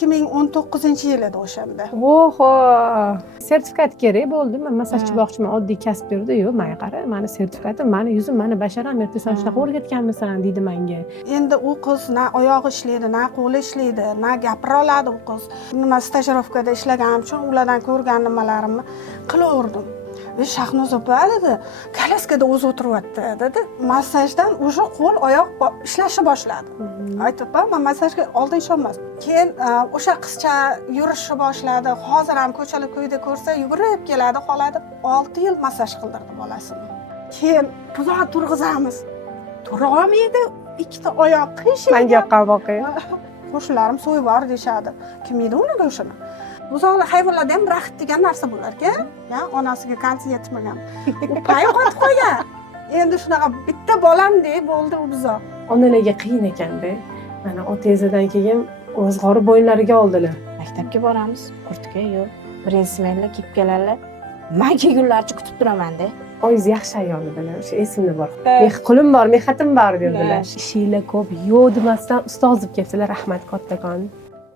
2019-yil edi o'shanda. Oho, sertifikat kerak bo'ldi. Men massaj chiboqchiman, oddiy kasb berdi. Yo'q, menga qara, meni sertifikatim, meni yuzim, meni basharam, erta sen shunaqa o'rgatganmisan deydi menga. Endi u qiz na oyog'i ishlaydi, na qo'li ishlaydi, na gapira oladi u qiz. Nima stajirovkada ishlaganim uchun ulardan ko'rgan nimalarimni qilaverdim. Shahnoz opa dedi, kalaskada o'zi o'tiryapti dedi. Massajdan уже qo'l oyoq ishlashni boshladi. Aytibman, men massajga oldin ishonmasdim. Keyin o'sha qizcha yurishni boshladi. Hozir ham ko'chalar ko'yda ko'rsa yugurib keladi, qoladi. 6 yil massaj qildirdi bolasini. Keyin buzoq turg'izamiz. Tura olmaydi, ikkita oyoq qiyshaydi. Menga yoqqan voqea. Qo'shnilarim so'yibor deyshadi. Kim yedi uni go'shini? Buzoqlar hayvonlarda ham raxit degan narsa bo'lar-ekan. Ya, onasiga kalsiy yetmagan. U pay qotib qo'ygan. Endi shunaqa bitta bolamdek bo'ldi u buzoq. Onalarga qiyin ekanda. Mana ota-onadan keyin ro'zg'ori bo'ynlariga oldilar. Maktabga boramiz, kurtka yo'q. Birinchi smenada kelib keladilar. Men kelgunlarcha kutib turaman-da. Oyiz yaxshi ayol edilar, o'sha esimda bor. Qo'lim bor, mehatim bor dedilar. Ishinglar ko'p, yo'q demasdan ustoz deb kelsalar, rahmat kattakon.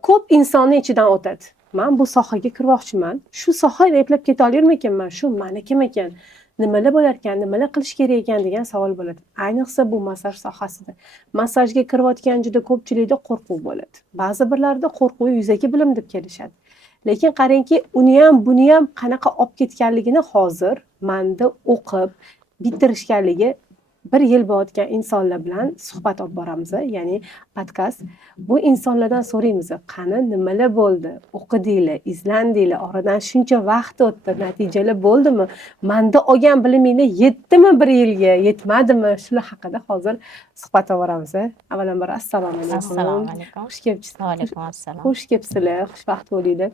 Ko'p insonni ichidan o'tadi. Men bu sohaga kirmoqchiman. Shu sohani eplab keta olarmikanman? Shu meniki ekan? Nimalar bo'lar ekan, nimalar qilish kerak ekan degan savol bo'ladi. Ayniqsa bu massaj sohasida. Massajga kirayotgan juda ko'pchilikda qo'rquv bo'ladi. Ba'zi birlarda qo'rquv yuzaki bilim deb kelishadi. Lekin qarangki, uni ham, buni ham qanaqa olib ketganligini hozir menda o'qib bitirishganligi 1 yil bo'layotgan insonlar bilan suhbat olib boramiz, ya'ni podkast. Bu insonlardan so'raymiz, qani nimalar bo'ldi? O'qidinglar, izlandinglar, oradan shuncha vaqt o'tdi, natijalar bo'ldimi? Menda olgan biliminglar yetdimi 1 yilga, yetmadimi? Shular haqida hozir suhbat olib boramiz. Avvalambor assalomu alaykum. Assalomu alaykum. Xush kelibsiz. Va alaykum assalom. Xush kelibsizlar, xushvaqt bo'linglar.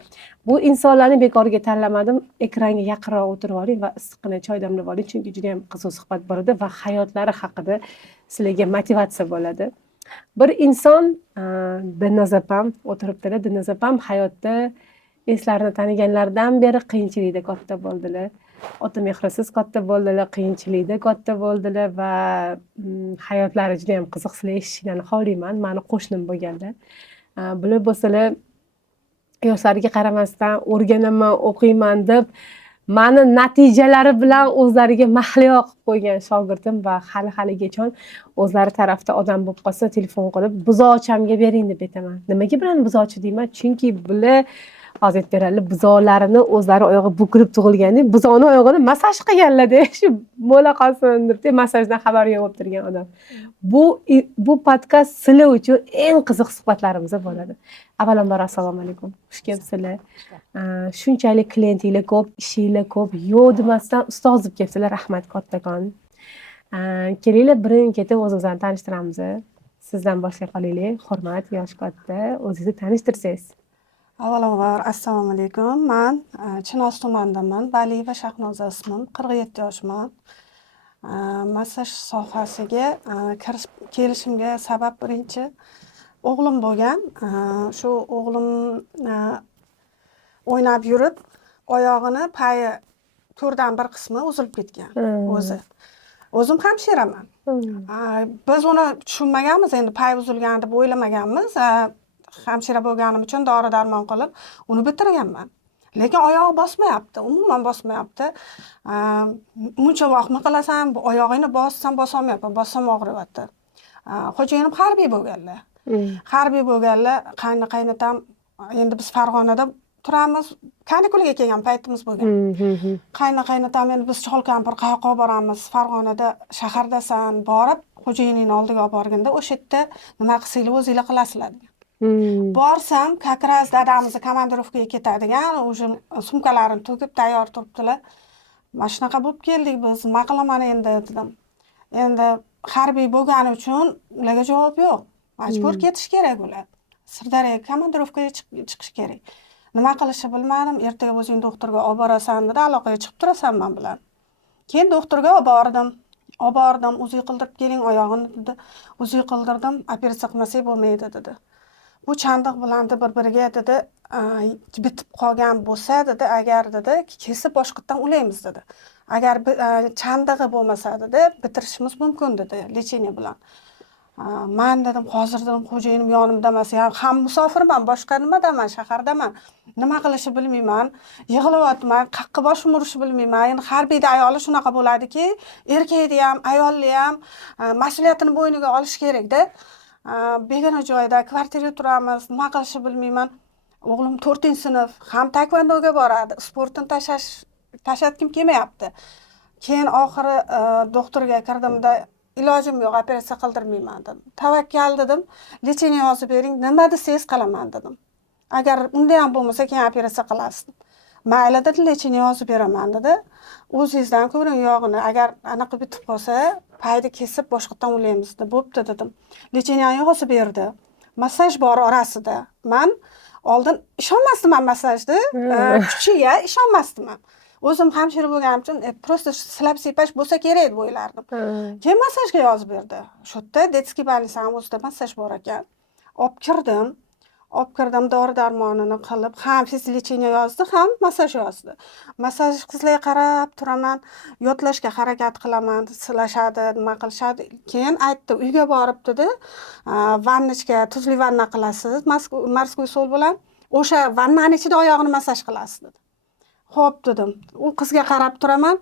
Bu insonlarni bekorga tanlamadim. Ekranga yaqinroq o'tirib oling va issiqqina choy damlab oling, chunki juda ham qiziq suhbat bor edi va hayotlari haqida sizlarga motivatsiya bo'ladi. Bir inson Dinazapam o'tiribdilar. Dinazapam hayotda eslarini taniganlaridan beri qiyinchilikda katta bo'ldilar. Ota mehrisiz katta bo'ldilar, qiyinchilikda katta bo'ldilar va hayotlari juda ham qiziq. Sizlar eshitishinglarni xohlayman. Meni qo'shnim bo'lganlar. Bular bo'lsalar yoshlariga qaramasdan o'rganaman, o'qiyman deb meni natijalari bilan o'zlariga mahliyo qilib qo'ygan shogirdim va hali-haligacha o'zlari tarafda odam bo'lib qolsa telefon qilib buzoqchamga bering deb aytaman. Nimaga bilan buzoqchi deyman? Chunki bular hozir beradilar buzoqlarini o'zlari oyog'i bukilib tug'ilganda buzoqni oyog'ini massaj qilganlar-da, shu bo'la qolsin deb massajdan xabari yo'q bo'lib turgan odam. Bu podkast sizlar uchun eng qiziq suhbatlarimiz bo'ladi. Avvalambor assalomu alaykum. Xush kelibsizlar. Shunchalik klientinglar ko'p, ishinglar ko'p, yo'q demasdan ustoz deb kelibsizlar, rahmat kattakon. Kelinglar birin-ketin o'zimizni tanishtiramiz. Sizdan boshlay qolaylik. Hurmat, yosh katta, o'zingizni tanishtirsangiz. Avvalambor assalomu alaykum. Men Chinoz tumanidaman. Baliyeva Shahnoza ismim. 47 yoshman. Massaj sohasiga kelishimga sabab birinchi o'g'lim bo'lgan. Shu o'g'lim o'ynab yurib, oyog'ini payi 4dan 1 qismi uzilib ketgan o'zi. O'zim hamshiraman. Biz uni tushunmaganmiz, endi payi uzilgan deb o'ylamaganmiz. Hamshira bo'lganim uchun dori-darmon qilib uni bitirganman. Lekin oyog'i bosmayapti, umuman bosmayapti. Muncha vaqtmi qilasan, bu oyog'ingni bossam bosolmayapman, bossam og'riyapti. Xo'jayinim harbiy bo'lganlar. Harbiy bo'lganlar, qaynatam endi biz Farg'onada turamiz. Kanikuliga kelgan paytimiz bo'lgan. Qaynatam endi biz chol kampir qayoqqa boramiz? Farg'onada shahardasan, borib xo'jayiningni oldiga olib borganda o'sha yerda nima qilsanglar o'zinglar qilasizlar degan. Borsam, как раз dadamizni komandirovkaga ketadigan, o'sha sumkalarini to'kib tayyor turibdilar. Mana shunaqa bo'lib keldik biz. Nima qilaman endi dedim. Endi harbiy bo'lgani uchun ularga javob yo'q. Majbur ketish kerak ular. Sirdaryoga komandirovkaga chiqish kerak. Nima qilishni bilmadim. Ertaga o'zing doktorga olib borasan dedi, aloqaga chiqib turasan men bilan. Keyin doktorga olib bordim. O'zi qildirib keling oyog'ini dedi. O'zi qildirdim, operatsiya qilmasak bo'lmaydi dedi. Bu chandiq bilan bir-biriga dedi, bitib qolgan bo'lsa dedi, agar dedi, kesib boshqatdan ulaymiz dedi. Agar chandig'i bo'lmasa dedi, bitirishimiz mumkin dedi, lecheniya bilan. man dedim hozir dedim xo'jayinim yonimda emas, ham musofirman, boshqa nimadaman, shahardaman. Nima qilishni bilmayman, yig'layapman, qaqqa boshim urishni bilmayman. Endi harbiyda ayoli shunaqa bo'ladiki, erkakni ham, ayolni ham mas'uliyatini bo'yniga olish kerak-da. Begona joyda kvartirada turamiz, nima qilishni bilmayman. O'g'lim 4-sinf, ham taekvondoga boradi, sportni tashlatgim kelmayapti. Keyin oxiri doktorga kirdimda, ilojim yo'q, operatsiya qildirmayman dedim. Tavakkal dedim, lecheniya yozib bering, nima desangiz qilaman dedim. Agar unda ham bo'lmasa, keyin operatsiya qilasiz. Mayli dedi, lecheniya yozib beraman dedi. O'zingizdan ko'ring yog'ini, agar anaqa bitib qolsa, payda kesib boshqatdan ulaymiz deb bo'pti dedim. Lecheniyani yozib berdi. Massaj bor orasida. Men oldin ishonmasdim massajni, kuchiga ishonmasdim. O'zim hamshira bo'lganim uchun просто silab sepash bo'lsa kerak deb o'ylardim. Keyin massajga yozib berdi. Shu yerda detskiy больницаning o'zida massaj bor ekan. Olib kirdim, dori-darmonini qilib, ham fiziolecheniya yozdi, ham massaj yozdi. Massaj qizlarga qarab turaman, yodlashga harakat qilaman, silashadi, nima qilishadi. Keyin aytdi, uyga borib dedi, vannaga tuzli vanna qilasiz, morskoy sol bilan. O'sha vannaning ichida oyog'ini massaj qilasiz dedi. Xo'p dedim. U qizga qarab turaman.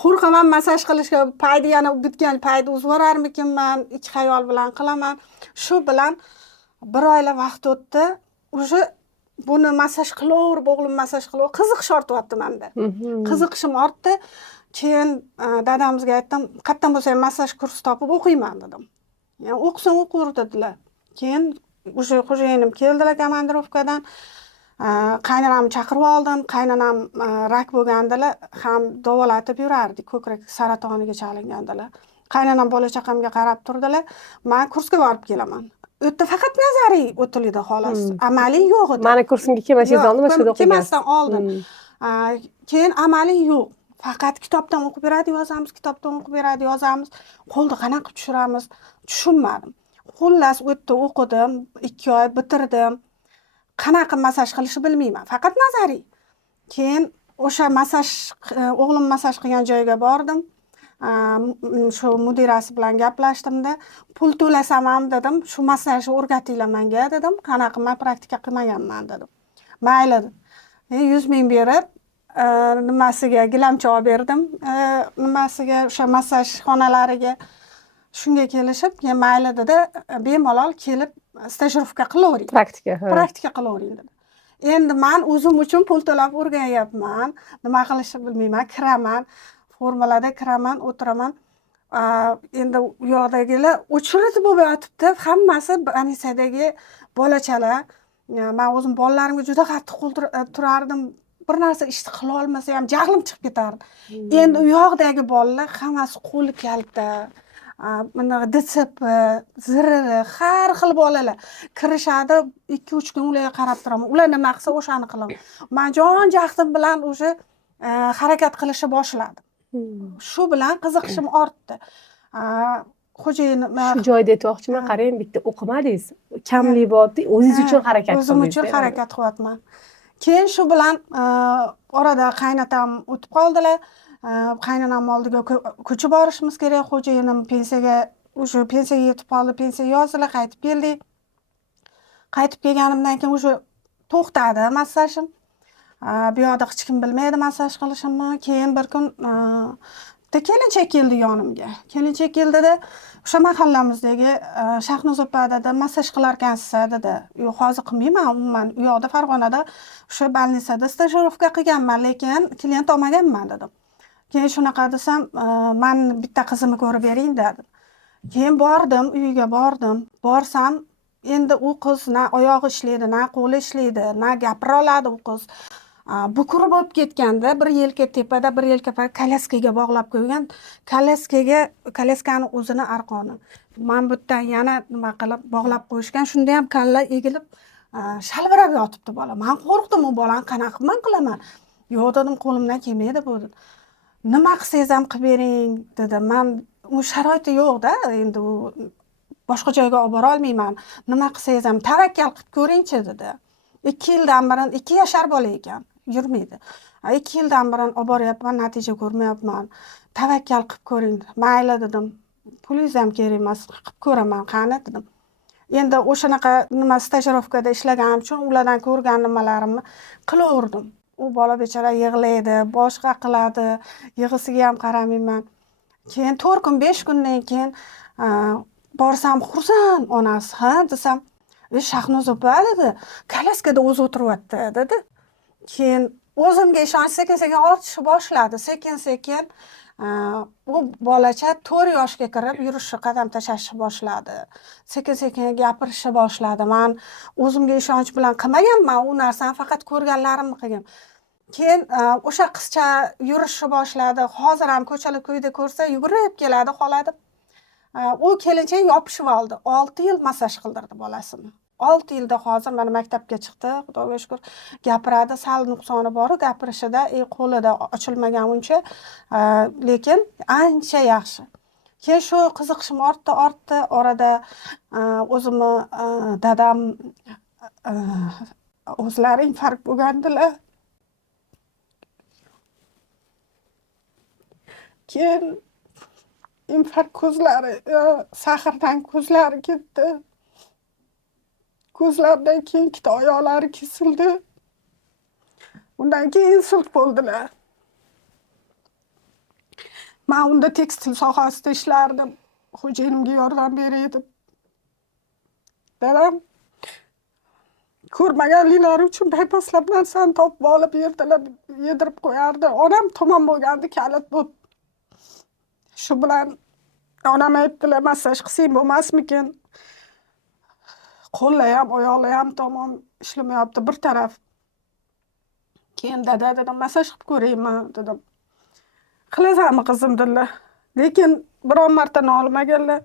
Qo'rqaman massaj qilishga, payda yana bitgan payda uzvorarmikinman, ikki xayol bilan qilaman. Shu bilan 1 oylab vaqt o'tdi. Уже buni massaj qilaverib, o'g'lim massaj qilib, qiziqish ortyapti menda. Qiziqishim ortdi. Keyin dadamizga aytdim, qayerdan bo'lsa ham massaj kursi topib o'qiyman dedim. Yani o'qisam o'qir dedilar. Keyin o'sha xo'jayinim keldilar komandirovkadan. Qaynonamni chaqirib oldim. Qaynonam rak bo'lgandilar, ham davolatib yurardi, ko'krak saratoniga chalingandilar. Qaynonam bola chaqamga qarab turdilar. Men kursga borib kelaman. U yerda faqat nazariy o'tiladi xolos. Amaliy yo'q edi. Mana kursimga kelmashingiz oldin o'shada o'qigansiz. Kelmasdan oldin. Keyin amaliy yo'q. Faqat kitobdan o'qib beradi, yozamiz, kitobdan o'qib beradi, yozamiz. Qo'lda qanaqa tushiramiz, tushunmadim. Xullas u yerda o'qidim, 2 oy bitirdim. Qanaqa massaj qilishni bilmayman, faqat nazariy. Keyin o'sha massaj, o'g'lim massaj qilgan joyga bordim. Shu mudirasi bilan gaplashdim-da, pul to'lasam ham dedim, shu massajni o'rgatinglar menga dedim. Qanaqa, men praktika qilmaganman dedim. Mayli. 100 ming berib, nimasiga gilamcha olib berdim, nimasiga o'sha massaj xonalariga. Shunga kelishib, keyin mayli dedi, bemalol kelib stajirovka qilavering. Praktika qilavering dedi. Endi men o'zim uchun pul to'lab o'rganyapman, nima qilishni bilmayman, kiraman, formalada kiraman, o'tiraman. Endi u yoqdagilar o'chirib bo'lib yotibdi, hammasi больницадagi bolachalar. Men o'zim bolalarimga juda qattiq qo'l turardim. Bir narsa ishni qila olmasa ham jahlim chiqib ketardi. Endi u yoqdagi bolalar hammasi qo'li kalta. Mana DCP, ziriri, har xil bolalar kirishadi, 2-3 kun ularga qarab turaman. Ular nima qilsa o'shani qilaman. Men jon jahdim bilan o'sha harakat qilishni boshladim. Shu bilan qiziqishim ortdi. Xo'jayinim shu joyda aytmoqchiman, qarang, bitta o'qimadingiz, kamlik bor, o'zingiz uchun harakat qildingiz. O'zim uchun harakat qilyapman. Keyin shu bilan orada qaynatam o'tib qoldilar. Qaynonam oldiga ko'chib borishimiz kerak. Xo'jayinim pensiyaga, o'sha pensiyaga yetib qoldi, pensiya yozdilar, qaytib keldik. Qaytib kelganimdan keyin o'sha to'xtadi massajim. Bu yoqda hech kim bilmaydi massaj qilishimni. Keyin bir kun kelinchak keldi yonimga. Kelinchak keldida, o'sha mahallamizdagi Shahnoz opa dedi, massaj qilarkansiz dedi. Yo'q, hozir qilmayman, umuman u yoqda Farg'onada o'sha больницада stajirovka qilganman, lekin klient olmaganman dedim. Keyin shunaqa desam, men bitta qizimni ko'rib bering dedi. Keyin bordim, uyiga bordim. Borsam, endi u qiz na oyog'i ishlaydi, na qo'li ishlaydi, na gapira oladi u qiz. Bukur bo'lib ketganda, bir yelka tepada, bir yelka kolyaskaga bog'lab qo'ygan. Kolyaskani o'zini arqoni. Men bu yerdan yana nima qilib bog'lab qo'yishgan. Shunda ham kalla egilib, shalvirab yotibdi bola. Men qo'rqdim, u bolani qanaqa qilaman. Yo'q dedim, qo'limdan kelmaydi bu. Nima qilsangiz ham qilib bering dedi. Men u sharoiti yo'q-da, endi u boshqa joyga olib bora olmayman. Nima qilsangiz ham tavakkal qilib ko'ringchi dedi. 2 yildan beri 2 yashar bola ekan, yurmaydi. 2 yildan beri olib boryapman, natija ko'rmayapman. Tavakkal qilib ko'ring. Mayli dedim. pulingiz ham kerak emas, qilib ko'raman qani dedim. Endi o'shanaqa nima stajirovkada ishlaganim uchun ulardan ko'rgan nimalarimni qilaverdim. U bola bechora yig'laydi, boshqa qiladi, yig'isiga ham qaramayman. Keyin 4 kun, 5 kundan keyin borsam xursand onasi, ha desam, Shahnoza opa dedi, kalaskada o'zi o'tiryapti dedi. Keyin o'zimga ishonch sekin-sekin ortishni boshladi. Sekin-sekin u bolacha 4 yoshga kirib yurishni, qadam tashlashni boshladi. Sekin-sekin gapirishni boshladi. Men o'zimga ishonch bilan qilmaganman, u narsani faqat ko'rganlarimni qilgan. Keyin o'sha qizcha yurishni boshladi. Hozir ham ko'chada ko'yda ko'rsa yugurib keladi, qoladi. U kelinchak yopishib oldi. 6 yil massaj qildirdi bolasini. 6 yilda hozir mana maktabga chiqdi, Xudoga shukr, gapiradi, sal nuqsoni bor, gapirishida, qo'lida ochilmagan uncha, lekin ancha yaxshi. Keyin shu qiziqishim ortdi, orada o'zimni dadam o'zlari infarkt bo'lgandilar. Keyin infarkt ko'zlari, sahrdan ko'zlari ketdi. Ko'zlaridan keyin ikkita oyoqlari kesildi. Undan keyin insult bo'ldilar. Men unda tekstil sohasida ishlardim. Xo'jayinimga yordam berdim. Dadam ko'rmaganliklari uchun paypaslab narsani topib olib yerdalar, yedirib qo'yardi. Onam tomon bo'lgandi, kalit bo'ldi. Shu bilan onam aytdilar, massaj qilsang bo'lmasmikin? Qo'llar ham, oyoqlar ham tamom ishlamayapti bir taraf. Keyin dada dedim, massaj qilib ko'rayman dedim. Qilasanmi qizim dedilar. Lekin biron marta nolimaganlar.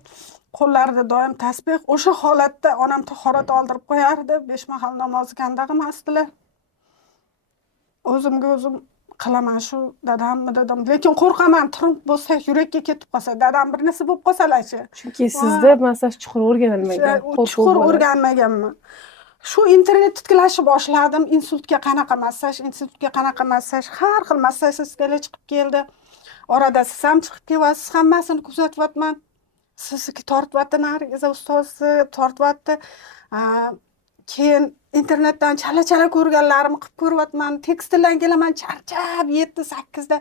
Qo'llarida doim tasbih. O'sha holatda onam tahorat oldirib qo'yardi. 5 mahal namozni kanda qilmasdilar. O'zimga o'zim qilaman shu dadammi dedim. Lekin qo'rqaman, turib bo'lsa yurakka ketib qolsa, dadam bir narsa bo'lib qolsalarchi. Chunki sizda massaj chuqur o'rganilmagan. Chuqur o'rganmaganman. Shu internet tiklashni boshladim. Insultga qanaqa massaj, har xil massajistlar chiqib keldi. Orada siz ham chiqib kelyapsiz, hammasini kuzatyapman. Sizniki tortyapti, nariga ustozi tortyapti. Keyin internetdan chala-chala ko'rganlarimni qilib ko'ryapman. Tekstildan kelaman, charchab 7-8da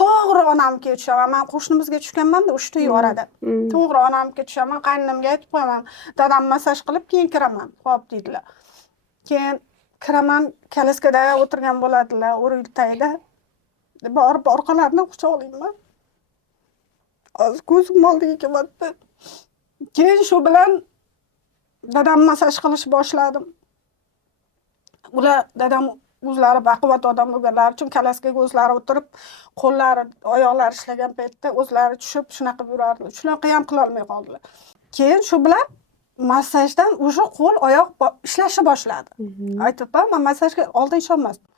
to'g'ri onamga tushaman. Men qo'shnimizga tushganman-da, 3 to'y orada. To'g'ri onamga tushaman, qaynimga aytib qo'yaman. Dadam massaj qilib keyin kiraman. Xo'p deydilar. Keyin kiraman, kalaskada o'tirgan bo'ladilar, o'riltayda. Borib orqalaridan quchoqlayman. Hozir ko'zim oldiga kelyapti. Keyin shu bilan dadam massaj qilishni boshladim. Ular dadam o'zlari baquvvat odam bo'lganlari uchun kalaskaga o'zlari o'tirib, qo'llari, oyoqlari ishlagan paytda o'zlari tushib shunaqa yurardilar. Shunaqa ham qila olmay qoldilar. Keyin shu bilan massajdan o'sha qo'l, oyoq ishlashni boshladi. Aytibman, men massajga oldin ishonmasdim.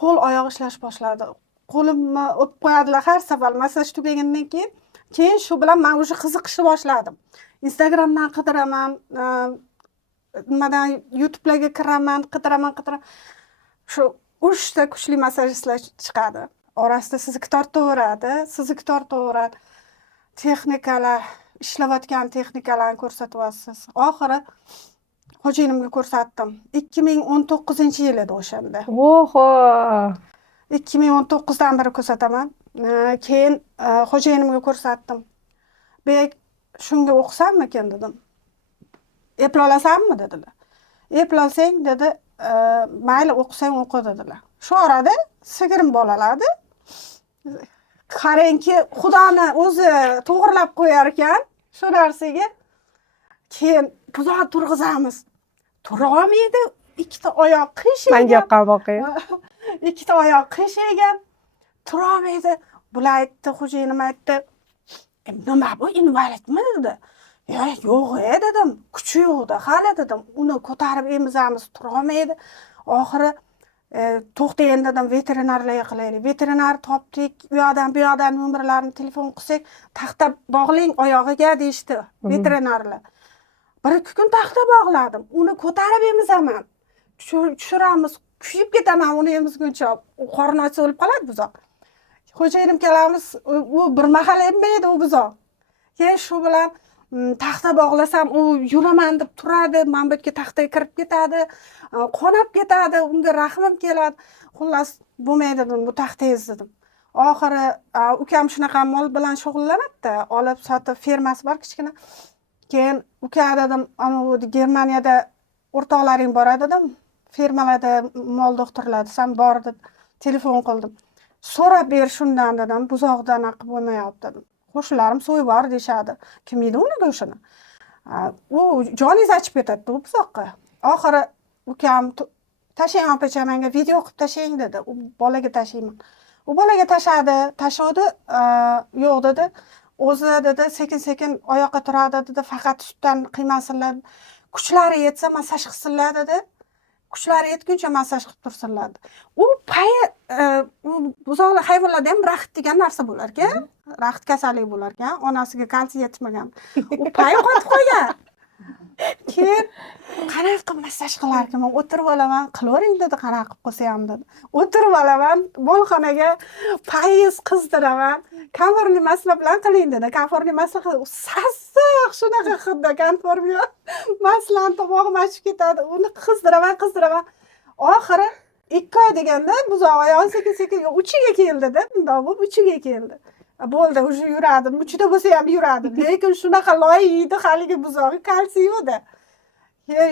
Qo'l, oyoq ishlash boshladi. Qo'limni o'pib qo'yadilar har safar massaj tugagandan keyin. Keyin shu bilan men o'sha qiziqishni boshladim. Instagramdan qidiraman, nimadan YouTube'larga kiraman, qidiraman. Shu 3 ta kuchli massajistlar chiqadi. Orasida sizniki tortaveradi. Texnikalar, ishlayotgan texnikalarni ko'rsatyapsiz. Oxiri xo'jayinimga ko'rsatdim. 2019-yil edi o'shanda. Oho! 2019 dan beri ko'rsataman. Keyin xo'jayinimga ko'rsatdim. "Bek, shunga o'qisammikin?" dedim. "Eplay olasanmi?" dedilar. "Eplolsang" dedi, "mayli o'qisang o'qi" dedilar. Shu orada sigirim bolalardi. Qarangki, Xudoni o'zi to'g'rilab qo'yar ekan shu narsaga. Keyin buzoq turg'izamiz. Tura olmaydi, ikkita oyoq qiyshaygan. Men yoqqa boqay. Ikkita oyoq qiyshaygan. Tura olmaydi. Bular aytdi, xo'jayinim aytdi. "Nima bu, invalidmi?" dedi. "Yo'q, dedim. Kuchi yo'q-da, hali dedim. Uni ko'tarib emizamiz, tura olmaydi." Oxiri to'xtang dedim, veterinarlarga qilaylik. Veterinar topdik, u yoqdan nomerlarini telefon qilsak, taxta bog'lang oyog'iga deyishdi veterinarlar. 1-2 kun taxta bog'ladim. Uni ko'tarib emizaman. Tushiramiz, kuyib ketaman uni emizguncha. Qorni ochsa o'lib qoladi buzoq. Xo'jayinim kelamiz, u bir mahal emmaydi u buzoq. keyin shu bilan taxta bog'lasam u yuraman deb turadi, men bu yerga taxtaga kirib ketadi, qonab ketadi, unga rahmim keladi. Xullas bo'lmaydi dedim, bu taxtangiz dedim. Oxiri ukam shunaqa mol bilan shug'ullanadi, olib sotib fermasi bor kichkina. Keyin uka dedim, ana Germaniyada o'rtoqlaring boradi dedim, fermalarda mol doktorlar desam bor deb telefon qildim. So'rab ber shundan dedim, buzoqdan aqib bo'lmayapti dedim. Qo'shnilarim so'yib bor deyshadi. Kim yedi uni go'shtini? U joningiz achib ketadi bu buzoqqa. Oxiri ukam tashlang opacha, menga video qilib tashlang dedi. U bolaga tashlayman. U bolaga tashadi, yo'q dedi. O'zi dedi, sekin-sekin oyoqqa turadi dedi, faqat sutdan qiymasinlar. Kuchlari yetsa massaj qilsinlar dedi. Kuchlari yetguncha massaj qilib tursinlar. U payi buzoqlar hayvonlarda ham raxt degan narsa bo'lar ekan. Raxt kasalligi bo'lar ekan. Onasiga kalsiy yetmagan. U payi qotib qolgan. Keyin qanaqa qilib massaj qilar ekan? Men o'tirib olaman, qilavering dedi, qanaqa qilib qilsa ham dedi. O'tirib olaman, molxonaga payiz qizdiraman. Konformli masla bilan qiling dedi. Konformli masla sassiq shunaqa hidda konformli maslani tomog'im achib ketadi. Uni qizdiraman. Oxiri 2 oy deganda buzoq oyog'i sekin-sekin 3ga keldi-da, bundoq bo'lib 3ga keldi. Bo'ldi, уже yuradi. Uchida bo'lsa ham yuradi. Lekin shunaqa loy yeydi haligi buzog'i, kalsiy yo'qdi.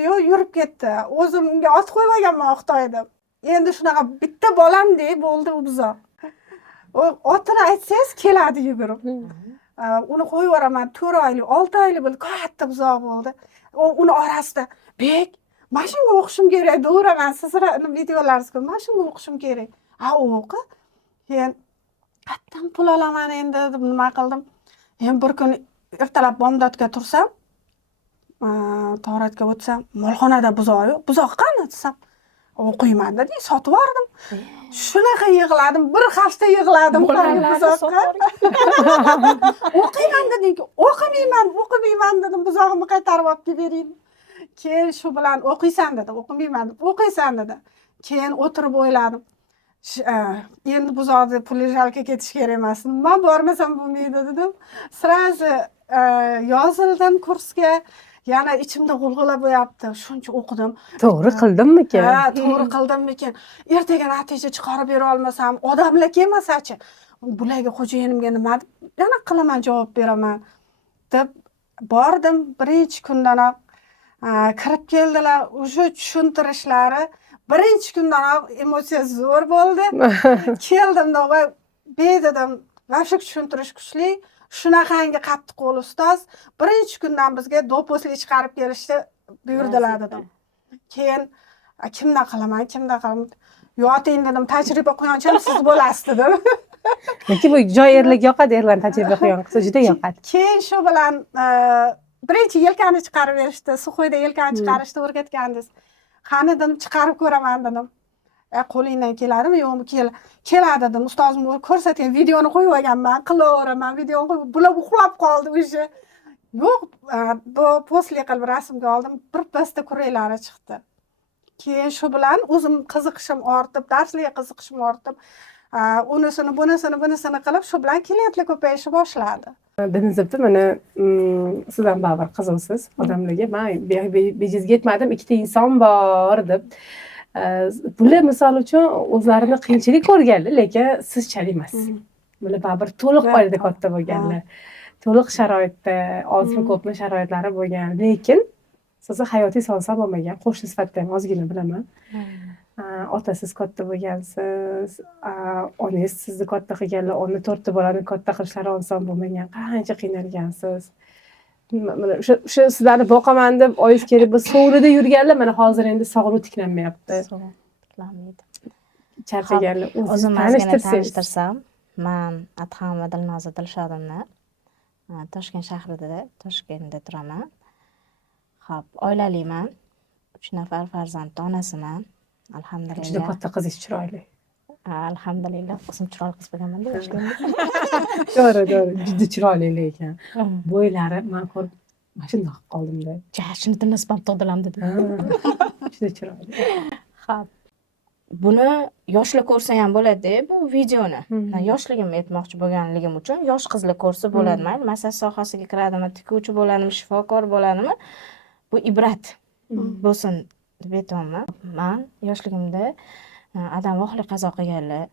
Yo'q, yurib ketdi. O'zim unga ot qo'ymaganman Xitoyda. Endi shunaqa bitta bolamdek bo'ldi u buzoq. Otini aytsangiz keladi yugurib. Uni qo'yib yuboraman, 4 oylik, 6 oylik bo'ldi, katta buzoq bo'ldi. Uni orasida bek, mana shunga o'qishim kerak, deyveraman, sizlarning videolaringizga, mana shunga o'qishim kerak. O'qi. Keyin qatdan pul olaman endi deb nima qildim. Endi bir kun ertalab bomdodga tursam, to'ratga o'tsam, molxonada buzoq yo'q. Buzoq qani desam, o'qiyman dedi, sotib yubordim. Shunaqa yig'ladim, bir hafta yig'ladim buzoqqa. O'qiyman dedim, o'qimayman dedim, buzog'imni qaytarib olib bering. Keyin shu bilan o'qiysan dedi, o'qimayman deb, o'qiysan dedi. Keyin o'tirib o'yladim. Endi buzoqni pulijalga ketish kerak emas. Men bormasam bo'lmaydi dedim. Sразу yozildim kursga. Yana ichimda g'ulg'ula bo'lyapti. Shuncha o'qidim. To'g'ri qildimmikan? Ha, to'g'ri qildimmikan? Ertaga natija chiqarib bera olmasam, odamlar kelmasa-chi, bularga xo'jayinimga nima deb yana qilaman, javob beraman deb bordim. Birinchi kundanoq kirib keldilar. O'sha tushuntirishlari birinchi kundanoq emotsiya zo'r bo'ldi. Keldimda va dedim, "Vashik tushuntirish kuchli. Shunaqangi qattiq qo'l ustoz. Birinchi kundan bizga doposli chiqarib kelishni buyurdilar" dedim. Keyin kimda qilaman? Yoting dedim, tajriba quyoncham siz bo'lasiz dedim. Lekin bu joyerlik yoqadi, erlar tajriba quyon qilsa juda yoqadi. Keyin shu bilan birinchi yelkani chiqarib berishdi, suxoyda yelkani chiqarishni o'rgatgandingiz. Qani dedim, chiqarib ko'raman dedim. Qo'lingdan keladimi, yo'qmi? Keladi dedim. Ustozim ko'rsatgan videoni qo'yib olganman, qilaveraman, videoni qo'yib, bular uxlab qoldi o'sha. Yo'q, posli qilib rasmga oldim, birpasda kurraklari chiqdi. Keyin shu bilan o'zim qiziqishim ortib, darslarga qiziqishim ortib, bunisini qilib, shu bilan klientlar ko'payishni boshladi. Denizobda mana sizdan baribir qizimsiz odamlarga, men bejizga yetmadim, 2 inson bor deb. Bular misol uchun o'zlarini qiyinchilik ko'rganlar, lekin sizchalik emas. Bular baribir to'liq oilada katta bo'lganlar. To'liq sharoitda, ozmi ko'pmi sharoitlari bo'lgan, lekin sizni hayotiy sonsa bo'lmagan, qo'shni sifatida ham ozgina bilaman. Otasiz katta bo'lgansiz, onangiz sizni katta qilganlar, onni 4 bolani katta qilishlari oson bo'lmagan, qancha qiynalgansiz. Mana o'sha sizlarni boqaman deb oyingiz kelib biz hovlida yurganlar mana hozir endi sog'liq tiklanmayapti. Charchaganlar. O'zimni tanishtirsam, men Adhamova Dilnoza Dilshodimni Toshkent shahrida, Toshkentda turaman. Xo'p, oilaliman. 3 nafar farzandli onasiman. Alhamdulillah. Juda katta qizingiz chiroyli. Alhamdulillah, o'zim chiroyli qiz bo'lganman-da yoshligimda. To'g'ri, juda chiroyli ekan. Bo'ylari men ko'rib, mana shundoq qoldim-da. Shuni dinlasam to'g'dilam dedim. Juda chiroyli. Xo'p. buni yoshlar ko'rsa ham bo'ladi bu videoni. Yoshligimni aytmoqchi bo'lganligim uchun yosh qizlar ko'rsa bo'ladi. Mayli, massaj sohasiga kiradimi, tikuvchi bo'ladimi, shifokor bo'ladimi, bu ibrat bo'lsin deb aytaman. Men yoshligimda adam vohli qazo qilganlar,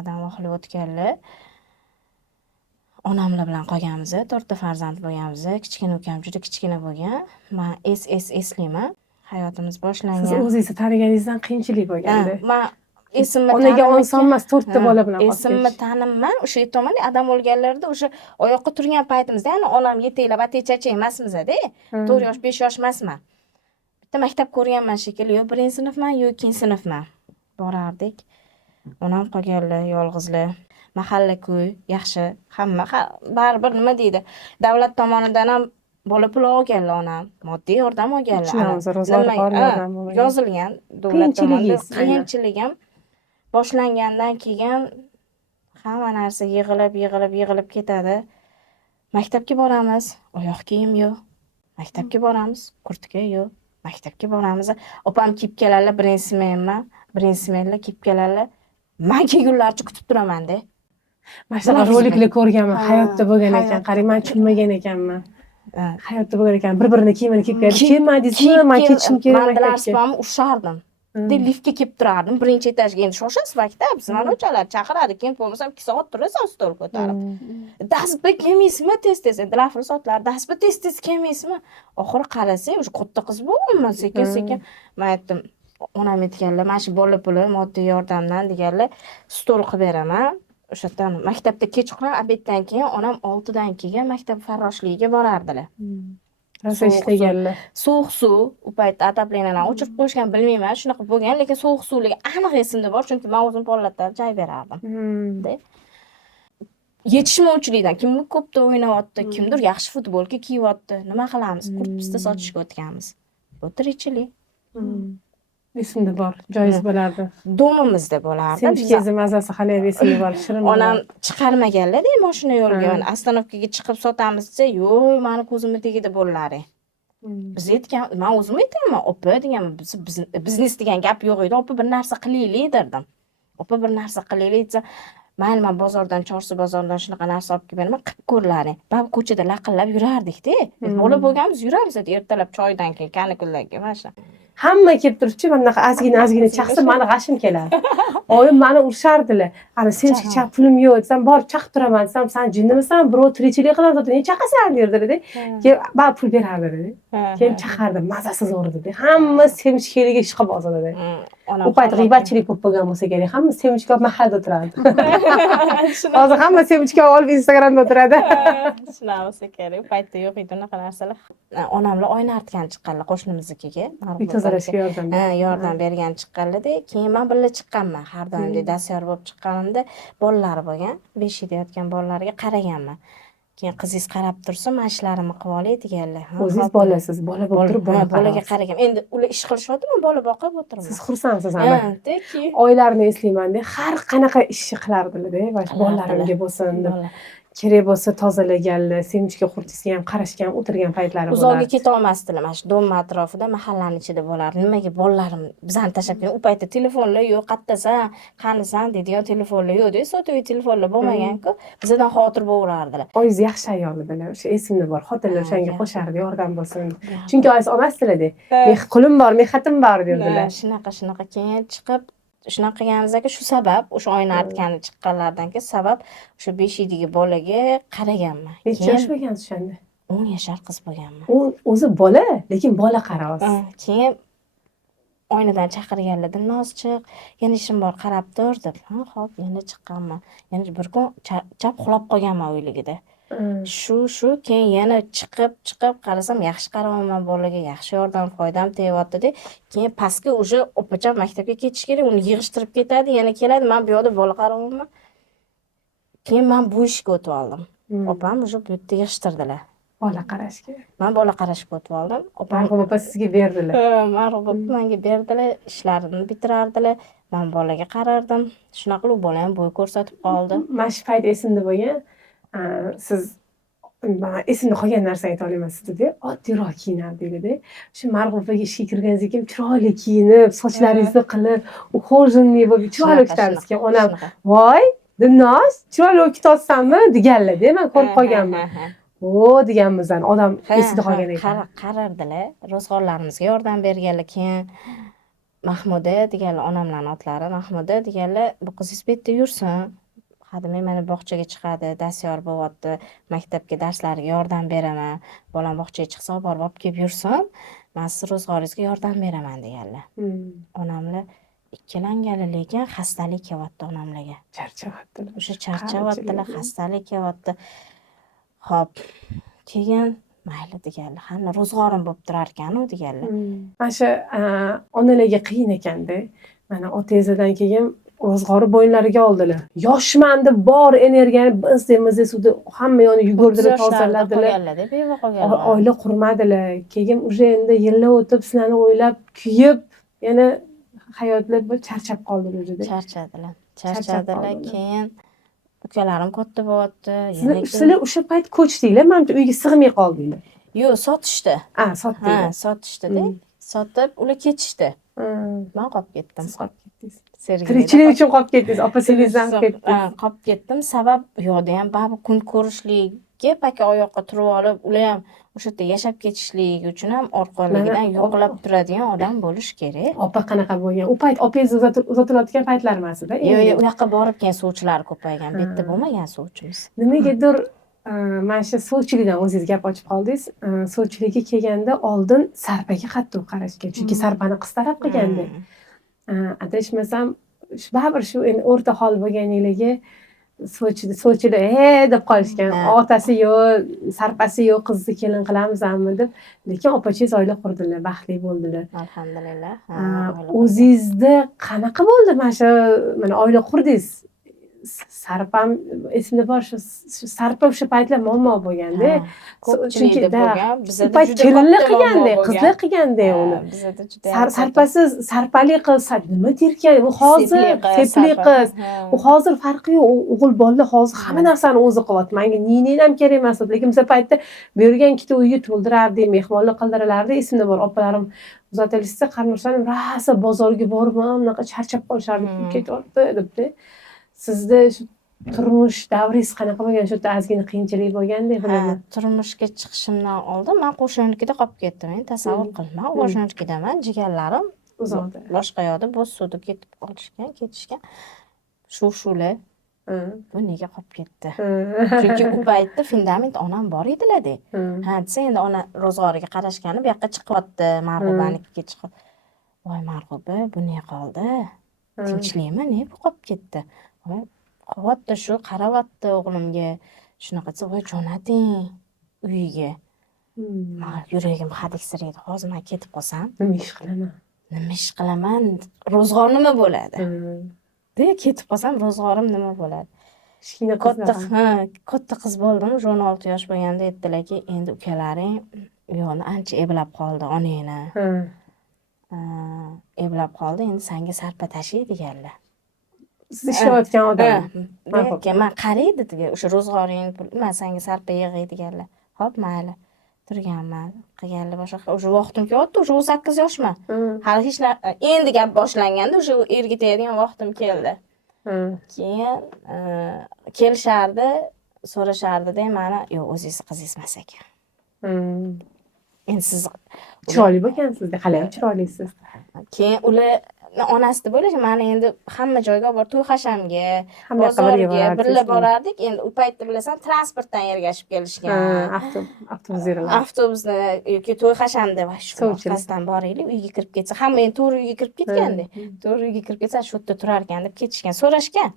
adam vohli o'tganlar. Onamlar bilan qolganmiz, 4 ta farzand bo'lganmiz. Kichkina ukam juda kichkina bo'lgan. Men eslayman. Hayotimiz boshlangan. Siz o'zingizni taniganingizdan qiyinchilik bo'lganda. Men esimni onaga oson emas 4 ta bola bilan qolib esimni tanimman. O'sha aytaman, adam o'lganlarda o'sha oyoqqa turgan paytimizda, ya'ni onam yetaklab atechacha emasmiz-da. 4 yosh, 5 yosh emasman. Bitta maktab ko'rganman shekilli, yo 1-sinfman, yo 2-sinfman. Borardik. Onam qolganlar, yolg'izlar. Mahalla-ko'y yaxshi, hamma baribir nima deydi? Davlat tomonidan ham bola pul olganlar onam, moddiy yordam olganlar. Yozilgan davlat tomonidan qiyinchilik ham boshlangandan keyin hamma narsa yig'ilib ketadi. Maktabga boramiz, oyoq kiyim yo'q. Maktabga boramiz, kurtka yo'q. Maktabga boramiz. Opam kiyib keladilar, birinchi smenlar kiyib keladilar. Men kelgunlarcha kutib turaman-da. Mana shu roliklar ko'rganman, hayotda bo'lgan ekan. Qarang, men tushunmagan ekanman. Hayotda bo'lgan ekan. Bir-birini kiyimini kiyib kelib, kelmadingizmi? Men ketishim kerak maktabga. Men maktabga. darsdan ushardim. Liftga kelib turardim. Birinchi etajga endi shoshasiz maktab, sinovchilar chaqiradi, keyin bo'lmasa 2 soat turasiz stol ko'tarib. Dasbi kelmaysizmi tez-tez? Endi lafli soatlar, dasbi tez-tez kelmaysizmi? Oxiri qarasang, o'sha katta qiz bo'lganman, sekin-sekin. Men aytdim, onam aytganlar, mana shu bola puli moddiy yordamdan deganlar, stol qilib beraman. O'shadan maktabda kechqurun obeddan keyin onam 6 dan keyin maktab farroshligiga borardilar. Rosa ishlaganlar. Sovuq suv, u paytda отоплениyalarni o'chirib qo'yishgan bilmayman, shunaqa bo'lgan, lekin sovuq suvligi aniq esimda bor, chunki men o'zim pollatdan joy berardim. Yetishmovchilikdan kimdir ko'pda o'ynayapti, kimdir yaxshi futbolka kiyyapti. Nima qilamiz? Kurtpista sotishga o'tganmiz. Bu tirikchilik. Esimda bor, joiz bo'lardi. Domimizda bo'lardi. Semchkezi mazasi hali ham esimda bor, shirin. Onam chiqarmaganlar-da mashina yo'lga, ostanovkaga chiqib sotamiz desa, "Yo'q, meni ko'zimni tegida bo'llari." Biz aytgan, men o'zim aytaman, "Opa" degan, biznes degan gap yo'q edi. "Opa, bir narsa qilaylik" derdim. "Opa, bir narsa qilaylik" desa, "Mayli, men bozordan, Chorsu bozoridan shunaqa narsa olib kelib beraman, qilib ko'rlaring." Bab ko'chada laqillab yurardik-da. Bola bo'lganmiz, yuramiz ertalab choydan keyin, kanikuldan keyin mana shu. Hamma kelib turibchi, mana bunaqa ozgina chaqsa, meni g'ashim keladi. Oyim meni urishardilar. Ana senchi chaq pulim yo'q desam, borib chaqib turaman desam, "Sen jinnimisan? Birov tirikchilik qiladi, ne chaqasan?" derdi-da. Keyin bab pul berardi-da. Keyin chaqardim, mazasi zo'r dedi. Hamma semchkeliga ishqib bosadi-da. U payt g'iybatchilik ko'p bo'lgan bo'lsa kerak, hamma semchka olib mahallada o'tiradi. Hozir hamma semchka olib Instagramda o'tiradi. Shunaqa bo'lsa kerak. U paytda yo'q edi unaqa narsalar. Onamlar oyna artgan chiqqanlar qo'shnimiznikiga. Tozalashga yordam. Yordam bergan chiqqanlar-da. Keyin men birga chiqqanman. Har doimdek dastyor bo'lib chiqqanimda bolalari bo'lgan, 5 yilda yotgan bolalariga qaraganman. Keyin qizingiz qarab tursin, men ishlarimni qilib olay deganlar. O'zingiz bolasiz, bola bo'lib turib bolaga qaragan. Endi ular ish qilishyapti, men bola boqib o'tiraman. Siz xursandsiz ama. Oylarini eslayman-da, har qanaqa ishni qilardilar-da, va bolalarimga bo'lsin deb. Kerak bo'lsa tozalaganlar, semchka qurtisiga ham qarashgan, o'tirgan paytlari bo'lardi. Uzoqqa keta olmasdilar, mana shu dom atrofida, mahallaning ichida bo'lardi. Nimaga bolalarim bizani tashlab kelgan? U paytda telefonlar yo'q, qayerdasan, qanisan deydigan telefonlar yo'q, deydi, sotuvchi telefonlar bo'lmagan-ku, bizdan xavotir bo'lardilar. Oyingiz yaxshi ayol edilar, o'sha esimda bor. Xotinlar o'shanga qo'shardi, yordam bo'lsin. Chunki oyingiz olmasdilar-da. Men qo'lim bor, mehatim bor derdilar. Shunaqa keyin chiqib shunaqa qilganimizda shu sabab, o'sha oyna artgani chiqqanlardan keyin sabab o'sha 5 yildagi bolaga qaraganman. Necha yosh bo'lgansiz o'shanda? 10 yashar qiz bo'lganman. U o'zi bola, lekin bola qarayapsiz. Keyin oynadan chaqirganlar, "Dilnoz chiq, yana ishim bor, qarab tur" deb. Ha, xo'p, yana chiqqanman. Yana bir kun chap uxlab qolganman uyligida. Shu keyin yana chiqib qarasam, yaxshi qarayapman bolaga, yaxshi yordam foydam tegyapti-da. Keyin pastga o'sha opacham maktabga ketish kerak, uni yig'ishtirib ketadi, yana keladi, men bu yoqda bola qarayapman. Keyin men bu ishga o'tib oldim. Opam o'sha bu yerda yig'ishtirdilar. Bola qarashga. Men bola qarashga o'tib oldim. Opam opa sizga berdilar. Marg'ubot menga berdilar, ishlarini bitirardilar. Men bolaga qarardim. Shunaqa qilib bola ham bo'y ko'rsatib qoldi. Mana shu payt esimda bo'lgan. Siz man esimda qolgan narsani ayta olaman sizda oddiyroq kiyinardi dedi. Shu Marg'ufaga ishga kirganingizdan keyin chiroyli kiyinib, sochlaringizni qilib, ухоженный bo'lib chiroyli o'tamiz keyin onam voy Dilnoz chiroyli bo'lib ketyapsanmi deganlar-da, men ko'rib qolganman. O deganmizdan odam esida qolgan ekan. Qarardilar, ro'zg'orlarimizga yordam berganlar. Keyin Mahmuda deganlar, onamlarning otlari Mahmuda deganlar, bu qizingiz bu yerda yursin. Hademay mana bog'chaga chiqadi, dastyor bo'lyapti, maktabga darslariga yordam beraman. Bolam bog'chaga chiqsa, borib olib kelib yursin. Men siz ro'zg'oringizga yordam beraman deganlar. Onamlar ikkilanganlar, lekin xastalik kelyapti onamlarga. Charchyaptilar. O'sha charchyaptilar, xastalik kelyapti. Xo'p, keyin mayli deganlar. Hamma ro'zg'orim bo'lib turar ekan-u deganlar. Mana shu onalarga qiyin ekanda. Mana otangizdan keyin ro'zg'ori bo'ynlariga oldilar. Yoshman deb bor energiyani biz suvda hamma yoqni yugurdilar, tozaladilar. Oila qurmadilar. Keyin уже endi yillar o'tib sizlarni o'ylab, kuyib, yana hayotlar bir charchab qoldilar o'zida. Charchadilar. Keyin ukalarim katta bo'lyapti. Sizlar o'sha payt ko'chdinglar, menimcha uyga sig'may qoldinglar. Yo'q, sotishdi. Sotdinglar. Sotishdi-da. Sotib, ular ketishdi. Men qolib ketdim. Tirikchilik uchun qolib ketdingiz, opa-singilizdan ketdingiz. Qolib ketdim. Sabab yo'qda ham baribir kun ko'rishlikka paka oyoqqa turib olib, ular ham o'sha yerda yashab ketishligi uchun ham orqaligidan yo'qlab turadigan odam bo'lish kerak. Opa qanaqa bo'lgan? U payt opangiz uzatilayotgan paytlar emasda. Yo'q, u yoqqa borib keyin suvchilar ko'paygan. Bu yerda bo'lmagan suvchimiz. Nimagadir mana shu suvchilikdan o'zingiz gap ochib qoldingiz. Suvchilikka kelganda oldin sarpaga qattiq qarashgan, chunki sarpani qiz taraf qilganda. Adashmasam, baribir shu endi o'rta hol bo'lganinglarga sovchilar deb qolishgan. Otasi yo'q, sarpasi yo'q, qizni kelin qilamizmi deb. Lekin opachingiz oila qurdilar, baxtli bo'ldilar. Alhamdulillah. O'zingizda qanaqa bo'ldi mana shu mana oila qurdingiz? Sarpam esimda bor, shu sarpa o'sha paytlar muammo bo'lganda. Chunki bizda juda kelinlar qilganda, qizlar qilganda uni. Bizda juda sarpasiz, sarpali qiz, nima derkan, u hozir sepli qiz. U hozir farqi yo'q. O'g'il bolalar hozir hamma narsani o'zi qilyapti. Menga ninin ham kerak emas. Lekin o'sha paytda bergan ikkita uyga to'ldirardik, mehmonlar qildirarlardi. Esimda bor, opalarim uzatilishsa, qarindoshlarim rasa bozorga borib, bunaqa charchab qolishardi, ketyapti debdi. Sizda shu turmush davringiz qanaqa bo'lgan? Shu yerda ozgina qiyinchilik bo'lganda, bilaman. Turmushga chiqishimdan oldin men qo'shninikida qolib ketdim. Men tasavvur qilma, qo'shninikidaman, jigarlarim uzoqda. Boshqa yoqda Bo'zsuvda ketib qolishgan, ketishgan. Shuv-shuvlar. Bu nega qolib ketdi? Chunki u paytda fundament onam bor edilar-da. Desa endi ona ro'zg'origa qarashgani bu yoqqa chiqyapti, Marg'ubanikiga chiqib. Voy Marg'uba, bu ne qoldi? Tinchlikmi, ne bu qolib ketdi? Qo'yapti shu, qarayapti o'g'limga. Shunaqa desa, voy jo'nating uyiga. Yuragim hadiksiraydi. Hozir men ketib qolsam, nima ish qilaman? Nima ish qilaman? Ro'zg'or nima bo'ladi? Ketib qolsam, ro'zg'orim nima bo'ladi? Kichkina katta qiz bo'ldim, 16 yosh bo'lganda aytdilarki, endi ukalaring yo'qni ancha eblab qoldi, onangni. Eblab qoldi, endi senga sarpa tashiy deganlar. Siz ishlayotgan odam. Men qaraydi degan, o'sha ro'zg'oring, men senga sarpa yig'ay deganlar. Xo'p, mayli. Turganman, qilganlar boshqa. O'sha vaqtim kelyapti, o'sha 18 yoshman. Hali hech endi gap boshlanganda o'sha erga tegadigan vaqtim keldi. Keyin kelishardi, so'rashardi-da, meni, yo'q, o'zingiz qizingiz emas ekan. Endi siz chiroyli bo'lgansizda, hali ham chiroylisiz. Keyin ular onasida bo'lish, meni endi hamma joyga bor, to'y hashamga, bozorga birga borardik. Endi u paytda bilasan, transportdan ergashib kelishgan. Avtobusda yoki to'y hashamda shu orqasidan boraylik, uyga kirib ketsa, hamma endi to'g'ri uyga kirib ketganda. To'g'ri uyga kirib ketsa, shu yerda turar ekan deb ketishgan, so'rashgan.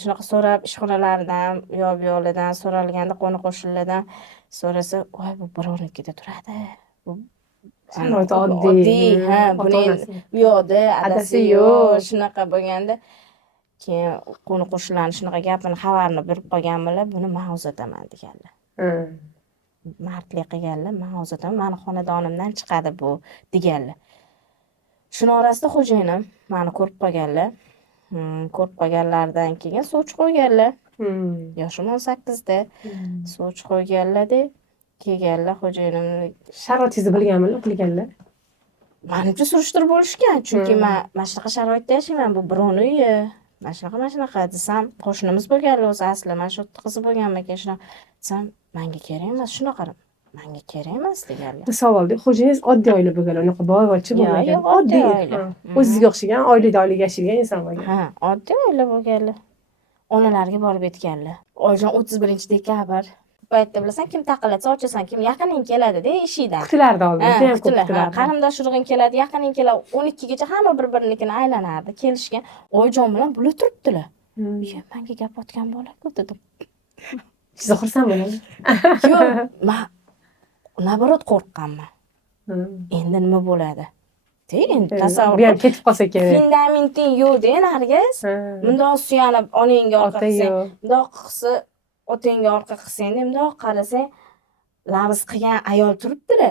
Shunaqa so'rab, ishxonalaridan, yo'q-yo'qlardan so'ralganda, qo'ni-qo'shnilardan so'rasa, voy bu birovnikida turadi. Bu oddiy, buni yo'qda, adasi yo'q, shunaqa bo'lganda, keyin qo'ni-qo'shnilarning shunaqa gapini, xabarini berib qolganmilar, buni men uzataman deganlar. Mardlik qilganlar, men uzataman, meni xonadonimdan chiqadi bu deganlar. Shuni orasida xo'jayinim meni ko'rib qolganlar. Ko'rib qolganlardan keyin sovchi qo'yganlar. Yoshim 18da. Sovchi qo'yganlar-da. Kelganlar xo'jayinimni Sharoitingizni bilganmi qilganlar? menimcha surishtirib bo'lishgan. Chunki men mana shunaqa sharoitda yashayman. Bu birovni uyi. Mana shunaqa desam, qo'shnimiz bo'lganlar o'zi asli. Mana shu yerda qizi bo'lganman ekan shunaqa. Desam, menga kerak emas shunaqa. Menga kerak emas deganlar. Bu savolda xo'jayingiz oddiy oila bo'lgan, unaqa boyvachcha bo'lmagan. Yo'q, oddiy oila. O'zizga o'xshagan oilaga yashagan inson bo'lgan. Ha, oddiy oila bo'lganlar. Onalariga borib aytganlar. Oyijon 31-dekabr. Bu paytda bilasan, kim taqillatsa ochasan, kim yaqining keladi-da ishingdan. Qutilarda oldingiz ham ko'p qutilar. Qarindosh urug'ing keladi, yaqining keladi. 12 gacha hamma bir-birinikini aylanardi. Kelishgan. Oyijon bilan bular turibdilar. Menga gap otgan bo'lar-ku dedim. Siz xursand bo'ldingiz? Yo'q, men naborot qo'rqqanman. Endi nima bo'ladi? Endi tasavvur. Bu ham ketib qolsa kerak. Fundamenting yo'q-da, nargiz. Bundoq suyanib onangga orqa qilsang, bundoq qilsa otangga orqa qilsang, bundoq qarasang, lavz qilgan ayol turibdi-da.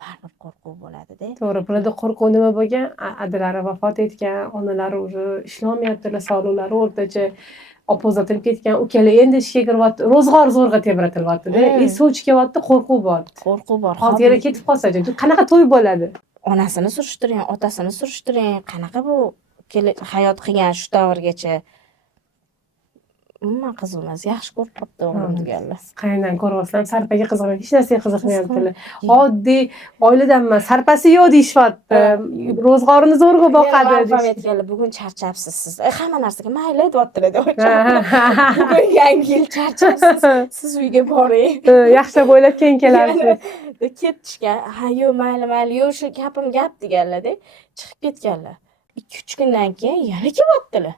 Baribir qo'rquv bo'ladi-da. To'g'ri, bularda qo'rquv nima bo'lgan? Adalari vafot etgan, onalari уже ishlamayaptilar, sog'liqlari o'rtacha. Opa uzatilib ketgan, ukalar endi ishga kiryapti, ro'zg'or zo'rg'a tebratilyapti-da. Sovchi kelyapti, qo'rquv bor. Qo'rquv bor. Hozir ketib qolsa-chi, qanaqa to'y bo'ladi? Onasini surishtiring, otasini surishtiring. Qanaqa bu hayot qilgan shu davrgacha. Umuman qiziqmas, yaxshi ko'rib qopti o'g'lim deganlar. Qayerdan ko'ryapsam, sarpaga qiziqmayman, hech narsaga qiziqmayaptilar. Oddiy oiladanman, sarpasi yo'q deyishyapti. Ro'zg'orini zo'rg'a boqadi. Aytganlar, bugun charchabsiz siz. Hamma narsaga mayli deyaptilar deb. Bugun yangi yil charchabsiz. Siz uyga boring. Yaxshilab o'ylab keyin kelasiz. Ketishgan. Ha, yo'q, mayli, yo'q, shu gapim gap deganlar-da. Chiqib ketganlar. 2-3 kundan keyin yana kelyaptilar.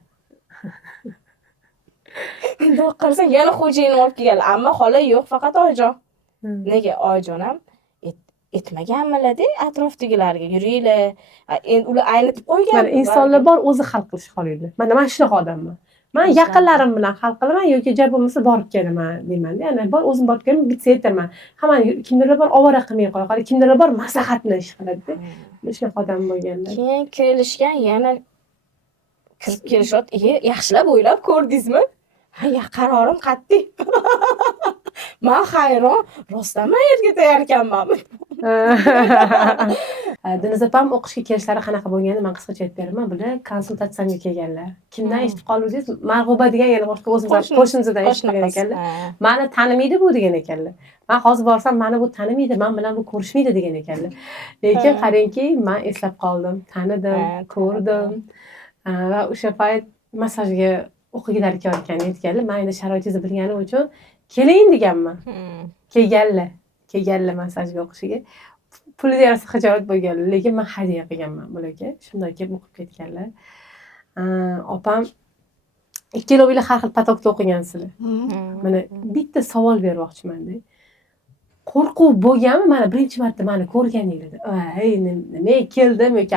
Bundoq qarasang, yana xo'jayini olib kelganlar. Ammo xola yo'q, faqat oyijon. Nega oyijonam etmaganmilar-da, atrofdagilarga yuringlar. Endi ular aynitib qo'ygan. Mana insonlar bor o'zi hal qilish xohlaydi. Mana men shunaqa odamman. Men yaqinlarim bilan hal qilaman yoki jar bo'lmasa borib kelaman deyman. Ya'ni bor o'zim borib kelaman, bitsa aytaman. Hamma kimdirlar bor ovora qilmay qo'yadi, kimdirlar bor maslahat bilan ish qiladi-da. Shunaqa odam bo'lganlar. Keyin kelishgan, yana kirib kelishyapti. Yaxshilab o'ylab ko'rdingizmi? Ha, qarorim qat'iy. Men hayron, rostdan men yerga tayyor ekanman. Diniz opam o'qishga kelishlari qanaqa bo'lganini men qisqacha aytib beraman. Bular konsultatsiyaga kelganlar. Kimdan eshitib qoldingiz? Marg'uba degan yana boshqa o'zimiz qo'shnimizdan eshitgan ekanlar. Meni tanimaydi bu degan ekanlar. Men hozir borsam meni bu tanimaydi, men bilan bu ko'rishmaydi degan ekanlar. Lekin qarangki, men eslab qoldim, tanidim, ko'rdim. Va o'sha payt massajga o'qigilar kelayotganini aytganlar. Men endi sharoitingizni bilganim uchun keling deganman. Kelganlar massajga o'qishiga. Puli yarasi xijolat bo'lganlar, lekin men hadya qilganman bularga. Shunday kelib o'qib ketganlar. Opam ikkalovinglar har xil potokda o'qigansizlar. Mana bitta savol bermoqchiman-da. Qo'rquv bo'lganmi? Mana birinchi marta meni ko'rganinglarda. Ey, nima keldim yoki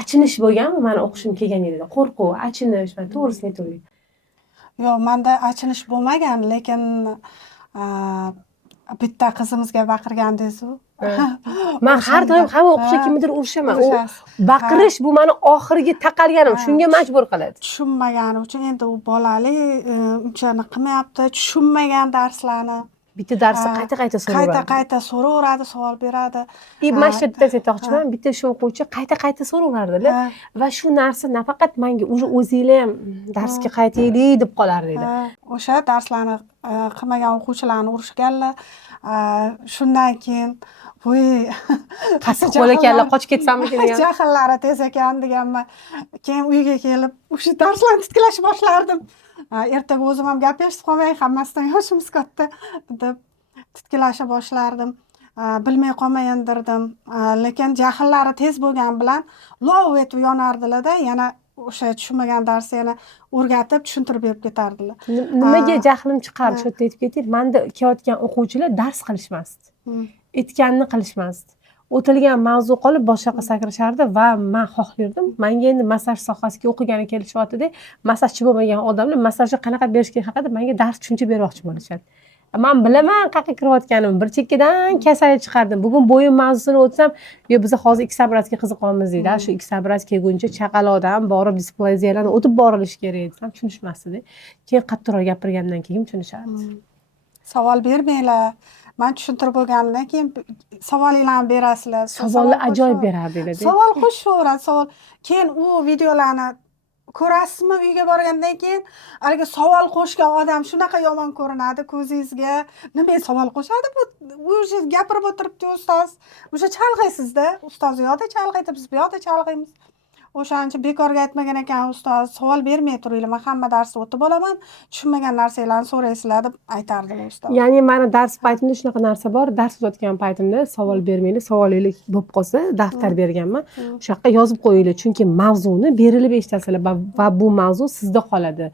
achinish bo'lganmi? Meni o'qishim kelganinglarda. Qo'rquv, achinish, men to'g'risini aytavering. Yo'q, menda achinish bo'lmagan, lekin bitta qizimizga baqirgandingiz-ku. Men har doim hamma o'qishga kimnidir urishaman. Baqirish bu meni oxirgi taqalganim, shunga majbur qiladi. Tushunmagani uchun endi u bolali unchani qilmayapti, tushunmagan darslarni. Bitta darsni qayta so'raveradi. Qayta so'raveradi, savol beradi. Men shu yerda aytmoqchiman, bitta shu o'quvchi qayta so'raveradilar va shu narsa nafaqat menga, o'zinglar ham darsga qaytaylik deb qolardilar. O'sha darslarni qilmagan o'quvchilarni urishganlar. Shundan keyin voy qasiq qo'l ekanlar, qochib ketsammikin degan. Jahllari tez ekan deganman. Keyin uyga kelib o'sha darslarni tiklashni boshlardim. Ertaga o'zim ham gap eshitib qolmay, hammasidan yoshimiz katta deb titkilasha boshlardim. Bilmay qolmayendirdim. Lekin jahllari tez bo'lgan bilan lov etib yonardilar-da, yana o'sha tushunmagan darsni yana o'rgatib, tushuntirib berib ketardilar. Nimaga jahlim chiqardi, shu yerda aytib ketaylik. Menda kelayotgan o'quvchilar dars qilishmasdi. Aytganini qilishmasdi. O'tilgan mavzu qolib boshqa sakrashardi va men xohlardim. Menga endi massaj sohasiga o'qigani kelishyapti-da, massajchi bo'lmagan odamlar massajni qanaqa berishga haqida menga dars tushuncha bermoqchi bo'lishadi. man bilaman qayerga kirayotganimni, bir chekkadan kasal chiqardim. Bugun bo'yin mavzusini o'tsam, yo biz hozir X obrazga qiziqamiz deydi. Shu X obraz kelguncha chaqaloqdan borib displeziyalarni o'tib borilishi kerak desam, tushunishmasdi. Keyin qattiqroq gapirgandan keyin tushunishadi. Savol bermanglar. Men tushuntirib bo'lgandan keyin savolinglarni berasizlar. Savollar ajoyib berardinglar. Savol qo'shaveradi, savol. Keyin u videolarni ko'rasizmi, uyga borgandan keyin haligi savol qo'shgan odam shunaqa yomon ko'rinadi ko'zingizga. Nima savol qo'shadi bu? O'sha gapirib o'tiribdi ustoz. O'sha chalg'aysizda. Ustoz u yoqda chalg'aydi, biz bu yoqda chalg'aymiz. O'shancha bekorga aytmagan ekan ustoz, savol bermay turinglar, men hamma darsni o'tib olaman, tushunmagan narsalarni so'raysizlar deb aytardilar ustoz. Ya'ni meni dars paytimda shunaqa narsa bor, dars o'tayotgan paytimda savol bermanglar, savolinglar bo'lib qolsa, daftar berganman. O'sha yoqqa yozib qo'yinglar, chunki mavzuni berilib eshitasizlar va bu mavzu sizda qoladi.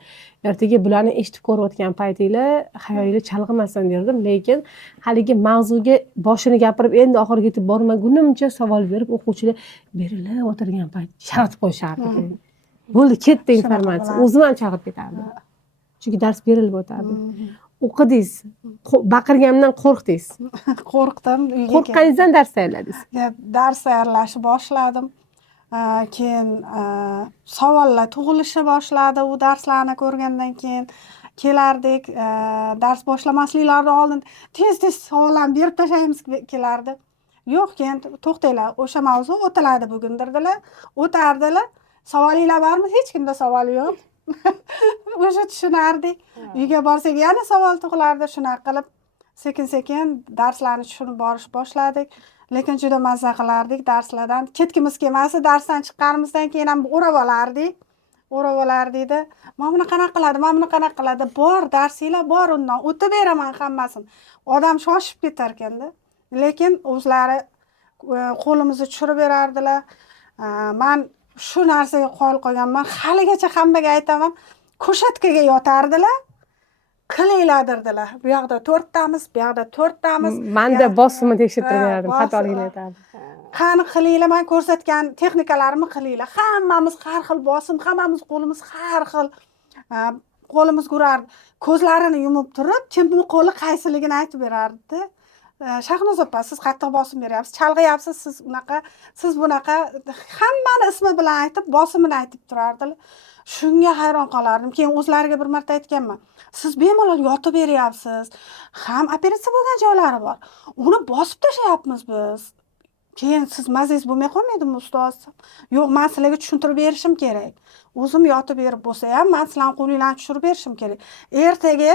Ertaga bularni eshitib ko'rayotgan paytinglar xayolinglar chalg'imasin derdim, lekin haligi mavzuga boshini gapirib endi oxiriga yetib bormagunimcha savol berib o'quvchilar berilib o'tirgan payt charitib qo'yishardi. Bo'ldi, ketdi informatsiya. O'zim ham chalg'ib ketardim. Chunki dars berilib o'tardi. O'qidingiz, baqirganimdan qo'rqdingiz. Qo'rqdim. Qo'rqqaningizdan dars tayyorladingiz. Dars tayyorlashni boshladim. Keyin savollar tug'ilishni boshladi. U darslarni ko'rgandan keyin kelardik, dars boshlamasliklaridan oldin tez savollarni berib tashlaymiz kelardi. Yo'q, keyin to'xtanglar, o'sha mavzu o'tiladi bugun dedilar. O'tardilar. Savolinglar bormi? Hech kimda savol yo'q. O'sha tushunardik. Uyga borsak yana savol tug'ilardi. Shunaqa qilib sekin-sekin darslarni tushunib borish boshladik. Lekin juda mazza qilardik darslardan. Ketgimiz kelmasdi. Darsdan chiqqanimizdan keyin ham o'rab olardik. O'rab-olardikda, "Men buni qanaqa qiladi, men buni qanaqa qiladi?" Bor, darsinglar bor, undan o'tib beraman hammasini. Odam shoshib ketar ekanda. Lekin o'zlari qo'limizni tushirib berardilar. Men shu narsaga qoyil qolganman. Haligacha hammaga aytaman, ko'shatkaga yotardilar. Qilinglar derdilar. Bu yoqda 4 tamiz, bu yoqda 4 tamiz. Menda bosimni tekshirtirib berardim, xatoligini aytardim. Qani qilinglar, men ko'rsatgan texnikalarimni qilinglar. Hammamiz har xil bosim, hammamiz qo'limiz har xil. Qo'limiz urardi. Ko'zlarini yumib turib, kimning qo'li qaysiligini aytib berardi. Shahnoz opa, siz qattiq bosim beryapsiz, chalg'ayapsiz, siz bunaqa hammani ismi bilan aytib, bosimini aytib turardilar. Shunga hayron qolardim. Keyin o'zlariga bir marta aytganman. Siz bemalol yotib beryapsiz. Ham operatsiya bo'lgan joylari bor. Uni bosib tashlayapmiz biz. Keyin siz mazangiz bo'lmay qolmaydimi ustoz? Yo'q, men sizlarga tushuntirib berishim kerak. O'zim yotib berib bo'lsa ham, men sizlarning qo'linglarni tushirib berishim kerak. Ertaga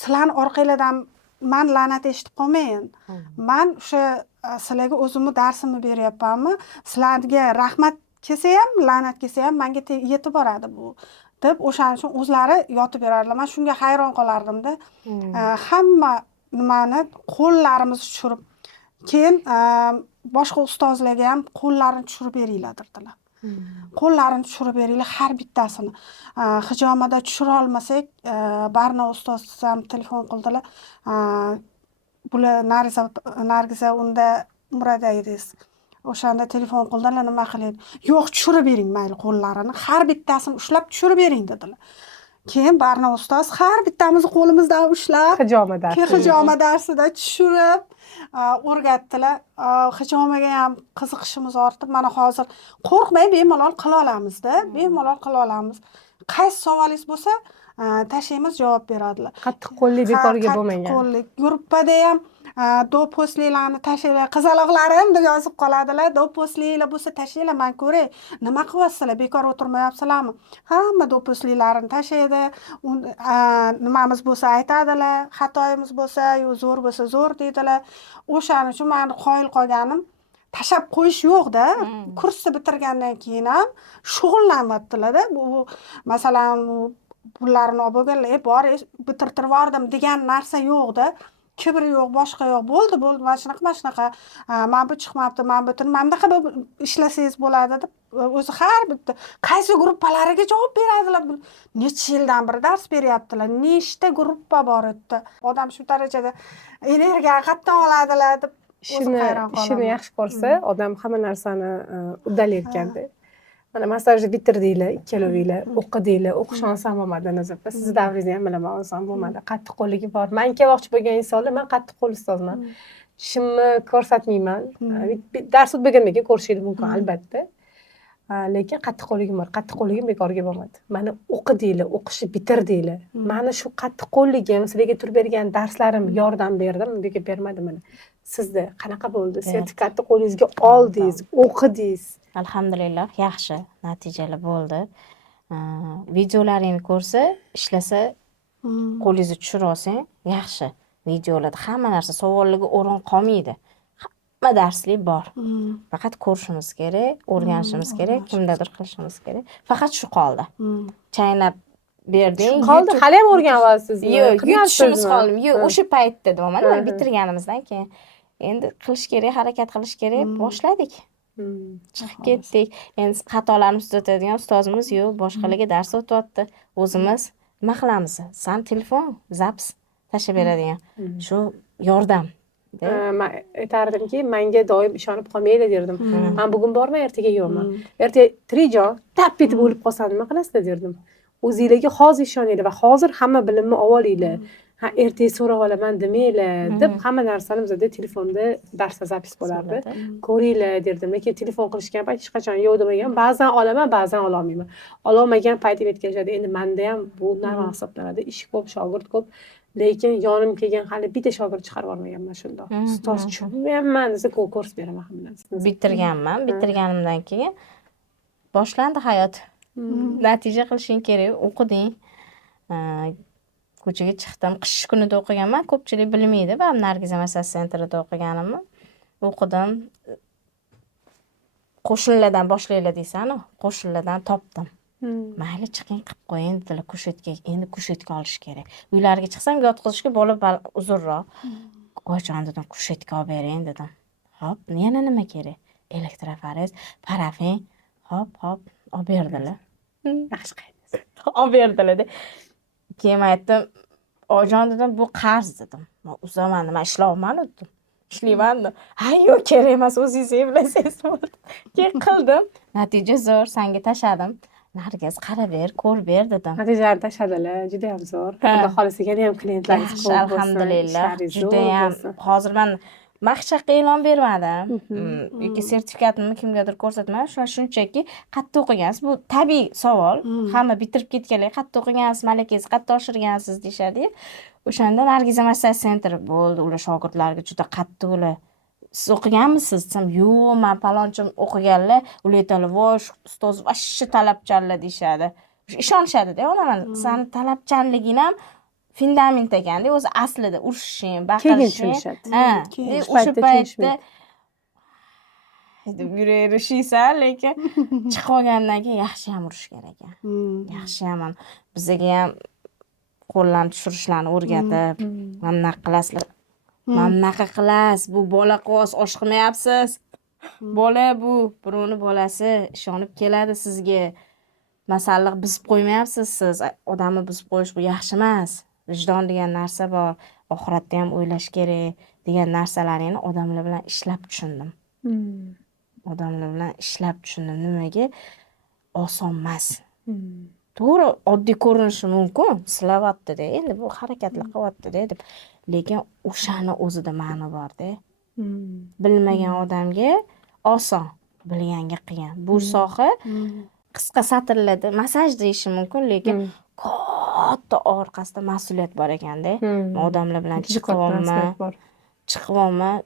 sizlarning orqanglardan men la'nat eshitib qolmayin. Men o'sha sizlarga o'zimni darsimni beryapmanmi? Sizlarga rahmat kelsa ham, la'nat kelsa ham menga yetib boradi bu. Deb o'shaning uchun o'zlari yotib berardilar. Men shunga hayron qolardim-da. Hamma nimani qo'llarimizni tushirib, keyin boshqa ustozlarga ham qo'llarini tushirib beringlar dedilar. Qo'llarini tushirib beringlar har bittasini. Hijomada tushira olmasak, Barno ustoz ham telefon qildilar. Bular Nargiza unda Murada edingiz. O'shanda telefon qildilar, nima qilaydi? Yo'q, tushirib bering mayli qo'llarini, har bittasini ushlab tushirib bering dedilar. Keyin Barno ustoz har bittamizni qo'limizdan ushlab, hijoma darsida tushirib o'rgatdilar. Hijomaga ham qiziqishimiz ortib, mana hozir qo'rqmay bemalol qila olamiz-da, bemalol qila olamiz. Qaysi savolingiz bo'lsa, tashlaymiz, javob beradilar. Qattiq qo'llik bekorga bo'lmagan. Qattiq qo'llik. Gruppada ham do'pposliklarni tashlaylar, qizaloqlarim deb yozib qoladilar. Do'pposliklar bo'lsa tashlaylar, men ko'ray. Nima qilyapsizlar? Bekor o'tirmayapsizlarmi? Hamma do'pposliklarini tashlaydi. Nimamiz bo'lsa aytadilar, xatoyimiz bo'lsa, yo zo'r bo'lsa zo'r deydilar. O'shaning uchun men qoyil qolganim, tashab qo'yish yo'q-da. Kursni bitirgandan keyin ham shug'ullanyaptilar-da. Bu masalan, pullarni olib bo'lganlar, bor bitirtirib yubordim degan narsa yo'q-da. Kibr yo'q, boshqa yo'q. Bo'ldi, mana shunaqa. Men bu chiqmabdi, men butun mamdaqa ishlasangiz bo'ladi deb o'zi har bitta qaysi gruppalariga javob beradilar. Necha yildan beri dars beryaptilar. Nechta gruppa bor edi. Odam shu darajada energiya qatdan oladilar deb ishini yaxshi ko'rsa, odam hamma narsani uddalayotganda. Mana massajni bitirdinglar, ikkalovinglar o'qidinglar. O'qish oson bo'lmadi Nazar opa. Sizni davringizni ham bilaman, oson bo'lmadi. Qattiqqo'lligi bor. Men kelmoqchi bo'lgan insonlar, men qattiqqo'l ustozman. Ishimni ko'rsatmayman. Dars o'tmagandan keyin ko'rishingiz mumkin albatta. Lekin qattiqqo'lligim bor. Qattiqqo'lligim bekorga bo'lmadi. Mana o'qidinglar, o'qishni bitirdinglar. Mana shu qattiqqo'lligim, sizlarga turib bergan darslarim yordam berdi, bunga bermadi mana. Sizda qanaqa bo'ldi? Sertifikatni qo'lingizga oldingiz, o'qidingiz. Alhamdulillah, yaxshi natijalar bo'ldi. Videolaringni ko'rsa, ishlasa, qo'lingizni tushira olsang, yaxshi. Videolarda hamma narsa savollarga o'rin qolmaydi. Hamma darslik bor. Faqat ko'rishimiz kerak, o'rganishimiz kerak, kimdadir qilishimiz kerak. Faqat shu qoldi. Chaynab berding. Qoldi, hali ham o'rganyapsizmi? Yo'q, yutishimiz qoldi. Yo'q, o'sha paytda deyman, mana bitirganimizdan keyin. Endi qilish kerak, harakat qilish kerak, boshladik. Chiqib ketdik. Endi xatolarimizni tuzatadigan ustozimiz yo'q, boshqalarga dars o'tyapti. O'zimiz nima qilamiz? San telefon, zaps tashlab beradigan. Shu yordam. Men aytardimki, menga doim ishonib qolmanglar derdim. Men bugun borman, ertaga yo'qman. Ertaga tirijon tap etib o'lib qolsam nima qalasizlar derdim. O'zingizlarga hozir ishoninglar va hozir hamma bilimni olinglar. Ha, ertaga so'rab olaman demanglar deb hamma narsani bizda telefonda darsda zapis bo'lardi. Ko'ringlar derdim. Lekin telefon qilishgan payt hech qachon yo'q demagan. Ba'zan olaman, ba'zan ololmayman. Ololmagan paytim yetkazadi. Endi menda ham bu normal hisoblanadi. Ish ko'p, shogird ko'p. Lekin yonim kelgan hali bitta shogird chiqarib olmaganman shundoq. Ustoz tushunmayapman desa ko'rsatib beraman hammasini. Bitirganman. Bitirganimdan keyin boshlandi hayot. Natija qilishing kerak, o'qiding. Ko'chaga chiqdim. Qish kunida o'qiganman. Ko'pchilik bilmaydi. Men Nargiza massaj sentrida o'qiganimni. O'qidim. Qo'shinlardan boshlaylar deysan-ku. Qo'shinlardan topdim. Mayli chiqing qilib qo'ying dedilar kushetka. Endi kushetka olish kerak. Uylariga chiqsam yotqizishga bola uzunroq. Oyijon dedim, kushetka olib bering dedim. Hop, yana nima kerak? Elektroforez, parafin. Hop, olib berdilar. Yaxshi qaytasiz. Olib berdilar. Keyin aytdim, oyijon dedim, bu qarz dedim. Men uzaman, nima ishlayman dedim. Ishlayman. Ha, yo'q, kerak emas, o'zingiz bilasangiz bo'ldi. Keyin qildim. Natija zo'r, senga tashladim. Nargiz qarab ber, ko'r ber dedim. Natijalarni tashadilar, juda ham zo'r. Xudo xolisa yana ham klientlaringiz ko'p bo'lsin. Alhamdulillah. Juda ham hozir men maqsadga e'lon bermadim. Yoki sertifikatni kimgadir ko'rsatmadim. Shunchaki qayerda o'qigansiz? Bu tabiiy savol. Hamma bitirib ketganlar, qayerda o'qigansiz, malakangizni qayerda oshirgansiz deyshadi. O'shanda Nargiza massaj sentri bo'ldi. Ular shogirdlarga juda qattiq ular. Siz o'qiganmisiz desam, yo'q, men palonchim o'qiganlar. Ular aytadilar, voy, ustoz vashshi talabchanlar deyshadi. Ishonishadi-da, onaman. Seni talabchanliging ham fundament ekanda, o'zi aslida urishing, baqirishing. O'sha paytda yurishiysan, lekin chiqib olgandan keyin yaxshi ham urish kerak ekan. Yaxshi ham bizga ham qo'llarni tushirishlarni o'rgatib, mana qilasizlar. Mamnaqa qilasiz, bu bola qos oshqilmayapsiz. Bola bu, birovni bolasi ishonib keladi sizga. Masalliq bizib qo'ymayapsiz siz. Odamni bizib qo'yish bu yaxshi emas. Vijdon degan narsa bor. Oxiratda ham o'ylash kerak degan narsalarini odamlar bilan ishlab tushundim. Odamlar bilan ishlab tushundim. Nimaga? Oson emas. To'g'ri, oddiy ko'rinishi mumkin. Silayapti-da, endi bu harakatlar qilyapti-da deb. Lekin o'shani o'zida ma'no bor-da. Bilmagan odamga oson, bilganga qiyin. Bu soha qisqa satrlarda massaj deyishi mumkin, lekin katta orqasida mas'uliyat bor ekanda. Odamlar bilan chiqibman,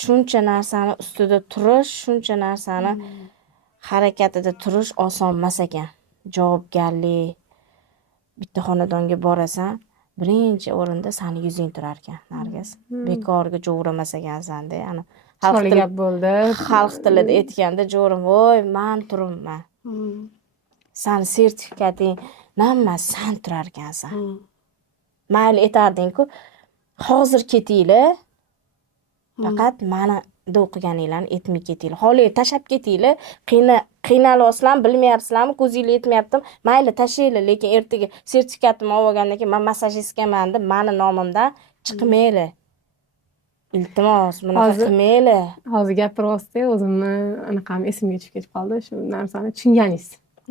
shuncha narsani ustida turish, shuncha narsani harakatida turish oson emas ekan. Javobgarlik. Bitta xonadonga borasan, birinchi o'rinda seni yuzing turar ekan, Nargiz. Bekorga jo'ramas ekansan-da, ana xalq bo'ldi. Xalq tilida aytganda jo'rim, voy, men turibman. Sen sertifikating nima sen turar ekansan. Mayli aytarding-ku, hozir ketinglar. Faqat meni o'qiganinglarni aytmay ketinglar. Xo'ling, tashab ketinglar. Qiynalyapsizlar, bilmayapsizlarmi, ko'zingizga yetmayapti. Mayli, tashlaylar, lekin ertaga sertifikatimni olgandan keyin men massajistkaman deb meni nomimdan chiqmaylar. iltimos bunaqa Hozir- qilmanglar. Hozir gapiryapsiz, o'zimni anaqam esimga tushib ketib qoldi. Shu narsani tushunganingiz.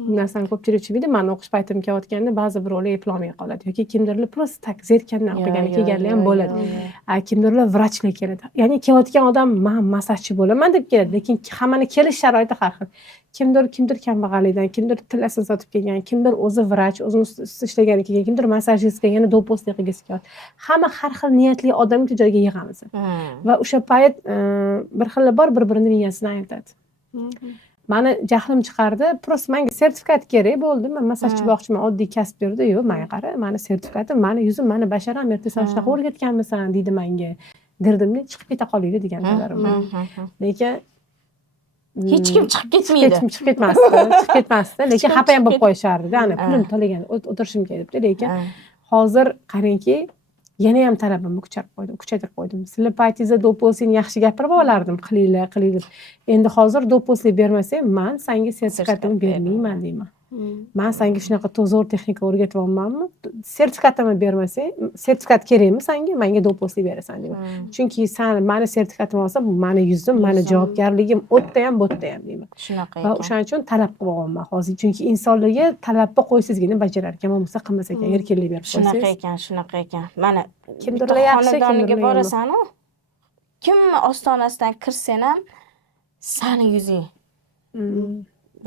Bu narsani ko'pchilik tushunmaydi. Mani o'qish paytim kelayotganda ba'zi birovlar eplolmay qoladi yoki kimdirlar просто tak zerikkandan o'qigani kelganlar ham bo'ladi. Kimdirlar vrachlar keladi. Ya'ni kelayotgan odam men massajchi bo'laman deb keladi, lekin hammani kelish sharoiti har xil. Kimdir kambag'allikdan, kimdir tillasini sotib kelgan, kimdir o'zi vrach, o'zini ustida ishlagani kelgan, kimdir massajist kelgan, do'pposlik qilgisi kelyapti. Hamma har xil niyatli odamni bitta joyga yig'amiz. Va o'sha payt bir xillar bor, bir-birini miyasini aytadi. Mani jahlim chiqardi, просто menga sertifikat kerak bo'ldi. Men massajchi boqchiman, oddiy kasb berdi. Yo'q, menga qara, mani sertifikatim, mani yuzim, mani basharam, erta sen shunaqa o'rgatganmisan deydi menga. Girdimda chiqib keta qolaylik deganlarim. Lekin Hech kim chiqib ketmaydi. hech kim chiqib ketmasdi, lekin xafa ham bo'lib qo'yishardi. Ana pulim to'lagan, o'tirishim kerak deb. Lekin hozir qarangki, yana ham talabimni kuchaytirib qo'ydim. Sizlar paytingizda do'posini yaxshi gapirib olardim, qilinglar. Endi hozir do'poslik bermasang, men senga sertifikatimni bermayman deyman. Men senga shunaqa zo'r texnika o'rgatyapmanmi? Sertifikatimni bermasang, sertifikat kerakmi senga? Menga do'poslik berasan deyman. Chunki sen meni sertifikatimni olsa, bu meni yuzim, meni javobgarligim o'tda ham, bo'tda ham deyman. Shunaqa Va ekan. o'shaning uchun talab qilib olman hozir. Chunki insonlarga talabni qo'ysizgina bajarar ekan, bo'lmasa qilmas ekan, erkinlik berib qo'ysangiz. Shunaqa ekan. Mana Kimdirlar yaxshi, xonadoniga kimdirlar borasan, kimni ostonasidan kirsan ham sani yuzing.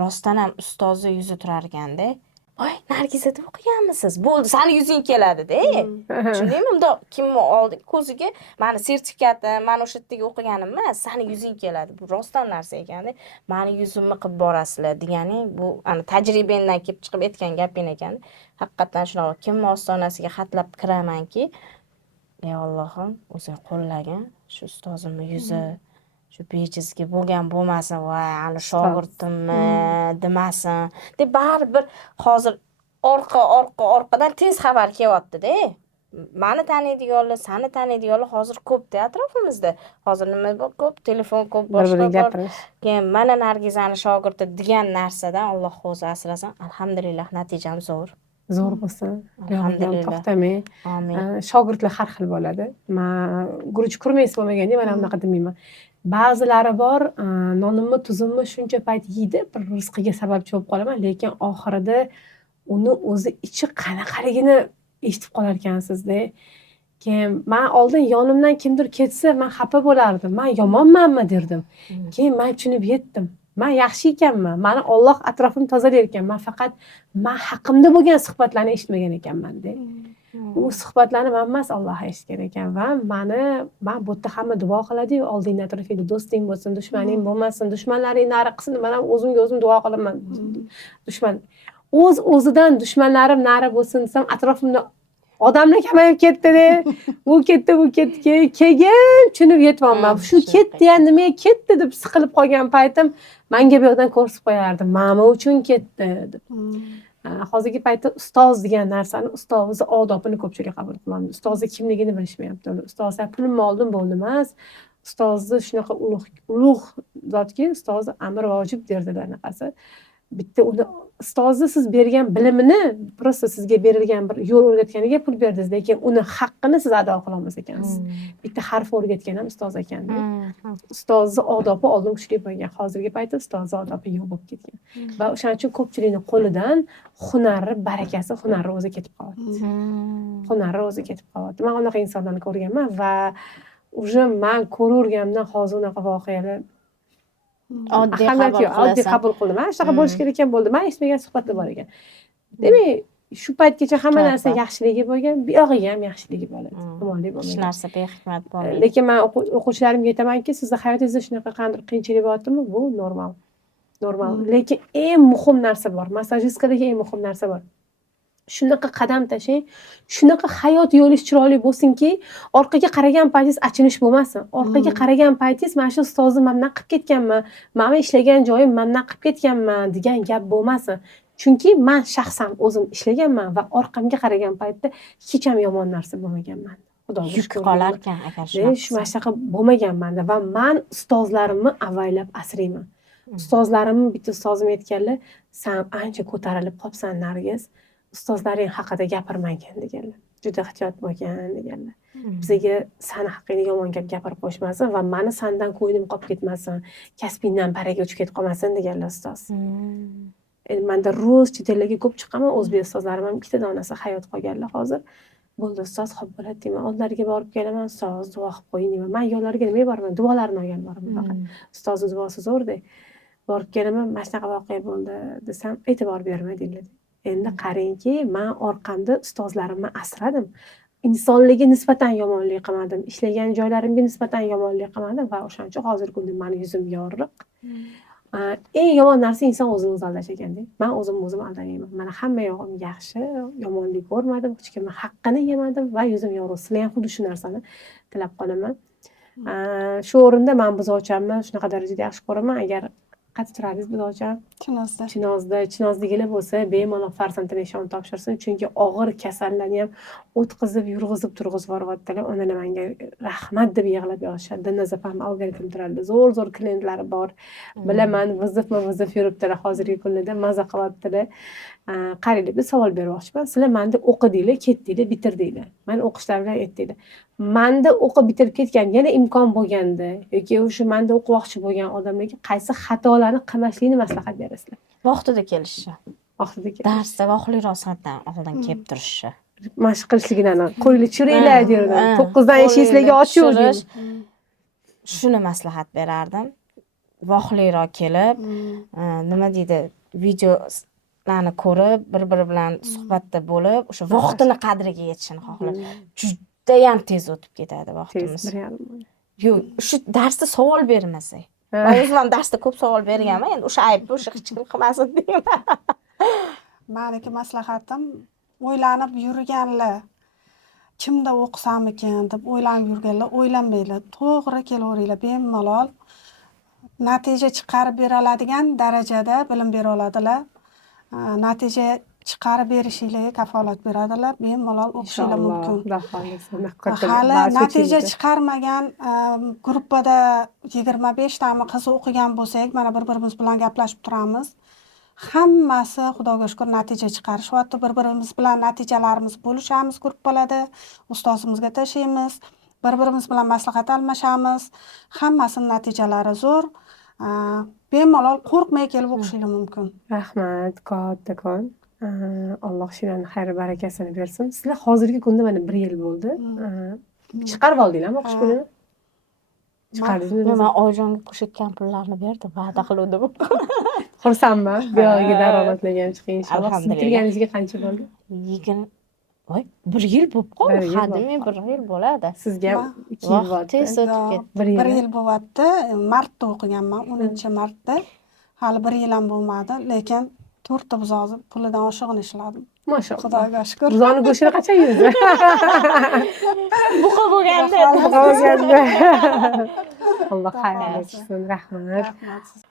Rostdan ham ustozi yuzi turar ekanda. Voy, Nargiza deb o'qiganmisiz? Bo'ldi, sani yuzing keladi-da. Tushundingmi? Unda kimni oldi ko'ziga, mani sertifikatim, men o'sha yerda o'qiganim emas, sani yuzing keladi. Bu rostdan narsa ekanda. Meni yuzimni qilib borasizlar degani, bu ana tajribangdan kelib chiqib aytgan gaping ekan. Haqiqatan shunaqa kimni ostonasiga xatlab kiramanki, ey Allohim, o'zing qo'llagin, shu ustozimning yuzi shu bejizga bo'lgan bo'lmasin, voy, ana shogirdimmi demasin. Deb baribir hozir orqadan tez xabar kelyapti-da. Meni taniydiganlar, seni taniydiganlar hozir ko'p-da atrofimizda. Hozir nima bor? Ko'p telefon, ko'p boshqa bor. Keyin mana Nargizani shogirdi degan narsadan Alloh o'zi asrasin. Alhamdulillah, natijam zo'r. Zo'r bo'lsin. Alhamdulillah. To'xtamay. Amin. Shogirdlar har xil bo'ladi. Men guruch kurmaysiz bo'lmaganda mana bunaqa demayman. Ba'zilari bor, nonimni, tuzimni shuncha payt yeydi, bir rizqiga sababchi bo'lib qolaman, lekin oxirida uni o'zi ichi qanaqaligini eshitib qolar ekansiz-da. Keyin men oldin yonimdan kimdir ketsa, men xafa bo'lardim. Men yomonmanmi derdim. Keyin men tushunib yetdim. Men yaxshi ekanman. Meni Alloh atrofimni tozalar ekan. Men faqat men haqimda bo'lgan suhbatlarni eshitmagan ekanman-da. U suhbatlarni men emas, Alloh eshitgan ekan va men bu yerda hamma duo qiladi-yu, oldingda atrofingda do'sting bo'lsin, dushmaning bo'lmasin, dushmanlaring nari qilsin, men ham o'zimga o'zim duo qilaman. Dushman o'zidan dushmanlarim nari bo'lsin desam, atrofimda odamlar kamayib ketdi-da. Bu ketdi. Keyin tushunib yetyapman. Shu ketdi, nimaga ketdi deb siqilib qolgan paytim menga bu yoqdan ko'rsatib qo'yardim. Mana uchun ketdi deb. Hozirgi paytda ustoz degan narsani, ustozni odobini ko'pchilik qabul qiladi. Ustozni kimligini bilishmayapti. Ustozlar pulimni oldim bo'ldi emas. Ustozni shunaqa ulug' zotki, ustozni amr vojib derdilar anaqasi. Bitta uni ustozni siz bergan bilimini, просто sizga berilgan bir yo'l o'rgatganiga pul berdingiz, lekin uni haqqini siz ado qila olmas ekansiz. Bitta harf o'rgatgan ham ustoz ekanda. Ustozni odobi oldin kuchli bo'lgan, hozirgi paytda ustozni odobi yo'q bo'lib ketgan. Va o'shaning uchun ko'pchilikning qo'lidan hunari, barakasi, hunari o'zi ketib qoladi. Men unaqa insonlarni ko'rganman va уже men ko'raverganimdan hozir unaqa voqealar oddiy qabul qildim. Shunaqa bo'lish kerak ekan bo'ldi. Men eshitmagan suhbatlar bor ekan. Demak, shu paytgacha hamma narsa yaxshiligi bo'lgan, bu yog'iga ham yaxshiligi bo'ladi. Yomonlik bo'lmaydi. Hech narsa behikmat bo'lmaydi. Lekin men o'quvchilarimga aytamanki, sizning hayotingizda shunaqa qanday qiyinchilik bo'lyaptimi? Bu normal. Lekin eng muhim narsa bor. Massajistikaga eng muhim narsa bor. Shunaqa qadam tashlang, shunaqa hayot yo'lingiz chiroyli bo'lsinki, orqaga qaragan paytingiz achinish bo'lmasin. Orqaga qaragan paytingiz mana shu ustozni mendan qilib ketganman, men ishlagan joyim mendan qilib ketganman degan gap bo'lmasin. Chunki men shaxsan o'zim ishlaganman va orqamga qaragan paytda hech ham yomon narsa bo'lmaganman. Xudoga yuk qolar ekan agar shunaqa bo'lmaganman-da va men ustozlarimni avaylab asrayman. Ustozlarimni bitta ustozim aytganlar, "Sen ancha ko'tarilib qolibsan, Nargiz. Ustozlaring haqida gapirmagin" deganlar. juda ehtiyot bo'lgan deganlar. Bizga sani haqqingda yomon gap gapirib qo'yishmasin va mani sandan ko'nglim qolib ketmasin, kasbingdan baraga o'chib ketib qolmasin deganlar ustoz. Endi menda ro'z chet ellarga ko'p chiqaman, o'zbek ustozlarim ham ikkita donasi hayot qolganlar hozir. Bo'ldi ustoz, xo'p bo'ladi deyman. Oldlariga borib kelaman, ustoz duo qilib qo'ying deyman. Men yo'llariga nima boraman? Duolarini olgan boraman faqat. Ustozni duosi zo'rda. Borib kelaman, mana shunaqa voqea bo'ldi desam, e'tibor berma deyiladi. Endi qarangki, men orqamda ustozlarimni asradim. Insonlarga nisbatan yomonlik qilmadim, ishlagan joylarimga nisbatan yomonlik qilmadim va o'shaning uchun hozirgi kunda meni yuzim yorliq. Eng yomon narsa inson o'zini o'zi aldash ekanda. Men o'zimni o'zim aldamayman. Mana hamma yog'im yaxshi, yomonlik ko'rmadim, hech kimning haqqini yemadim va yuzim yorug'. Sizlar ham xuddi shu narsani tilab qolaman. Shu o'rinda men buzovchamni shunaqa darajada yaxshi ko'raman. Agar qayerda turasiz buzovcham? Chinozdagilar bo'lsa, bemalol farzandini ishon topshirsin, chunki og'ir kasallarni ham o'tkazib, yurg'izib, turg'izib boryaptilar. Onalar menga rahmat deb yig'lab yozishadi. Dinazafam algoritm turadi. Zo'r klientlari bor. Bilaman, vizif yuribdilar hozirgi kunlarda, maza qilyaptilar. Qaranglar, bir savol bermoqchiman. Sizlar menda o'qidinglar, ketdinglar, bitirdinglar. Meni o'qishlar bilan aytdinglar. Menda o'qib bitirib ketgan, yana imkon bo'lganda yoki o'sha menda o'qimoqchi bo'lgan odamlarga qaysi xatolarni qilmaslikni maslahat berasizlar? Vaqtida kelishi. Vaqtida kelishi. Darsda vaqtliroq soatdan oldin kelib turishi. Mashq qilishligidan qo'yli turinglar derdim. 9 dan eshiklarga ochavering. Shuni maslahat berardim. Vaqtliroq kelib, nima deydi, videolarni ko'rib, bir-biri bilan suhbatda bo'lib, o'sha vaqtini qadriga yetishini xohlayman. Judayam tez o'tib ketadi vaqtimiz. Yo'q, shu darsda savol bermasak. Men o'zim darsda ko'p savol berganman, endi o'sha aybni o'sha hech kim qilmasin deyman. Meniki maslahatim, o'ylanib yurganlar, kimda o'qisamikin deb o'ylanib yurganlar, o'ylanmanglar, to'g'ri kelaveringlar, bemalol natija chiqarib bera oladigan darajada bilim bera oladilar. Natija chiqarib berishinglarga kafolat beradilar, bemalol o'qishinglar mumkin. Hali natija chiqarmagan gruppada 25 tami qiz o'qigan bo'lsak, mana bir-birimiz bilan gaplashib turamiz. Hammasi xudoga shukr natija chiqarishyapti. Bir-birimiz bilan natijalarimiz bo'lishamiz gruppalarda, ustozimizga tashlaymiz, bir-birimiz bilan maslahat almashamiz. Hammasining natijalari zo'r. Bemalol qo'rqmay kelib o'qishinglar mumkin. Rahmat, kattakon. Alloh shularni xayr barakasini bersin. Sizlar hozirgi kunda mana 1 yil bo'ldi. Chiqarib oldinglarmi o'qish pulini? Chiqardingizmi? Men oyijonga qo'shayotgan pullarni berdim, va'da qildim. Xursandman. Bu yo'lga daromadlagan chiqing inshaalloh. Bitirganingizga qancha bo'ldi? 1 yil bo'lib qoldi. Hadimi 1 yil bo'ladi. Sizga 2 yil bo'ldi. Tez o'tib ketdi. 1 yil bo'lyapti. Martda o'qiganman, 10-martda. Hali 1 yil ham bo'lmadi, lekin 4 ta buzoqni pulidan oshig'ini ishladim. Mashalloh. Xudoga shukr. Buzoni go'shtini qancha yeydi? Buqa bo'lganda. Alloh xayr bersin. Rahmat.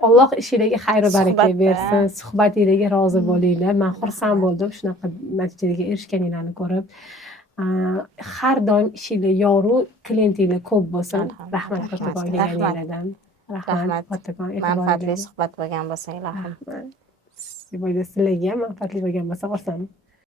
Alloh ishingizga xayr va baraka bersin. Suhbatingizga rozi bo'linglar. Men xursand bo'ldim shunaqa natijaga erishganinglarni ko'rib. Har doim ishinglar yorug', klientinglar ko'p bo'lsin. Rahmat kattakon deganinglardan. Rahmat kattakon. Manfaatli suhbat bo'lgan bo'lsa, ilohim. Sizlarga ham manfaatli bo'lgan bo'lsa xursandman.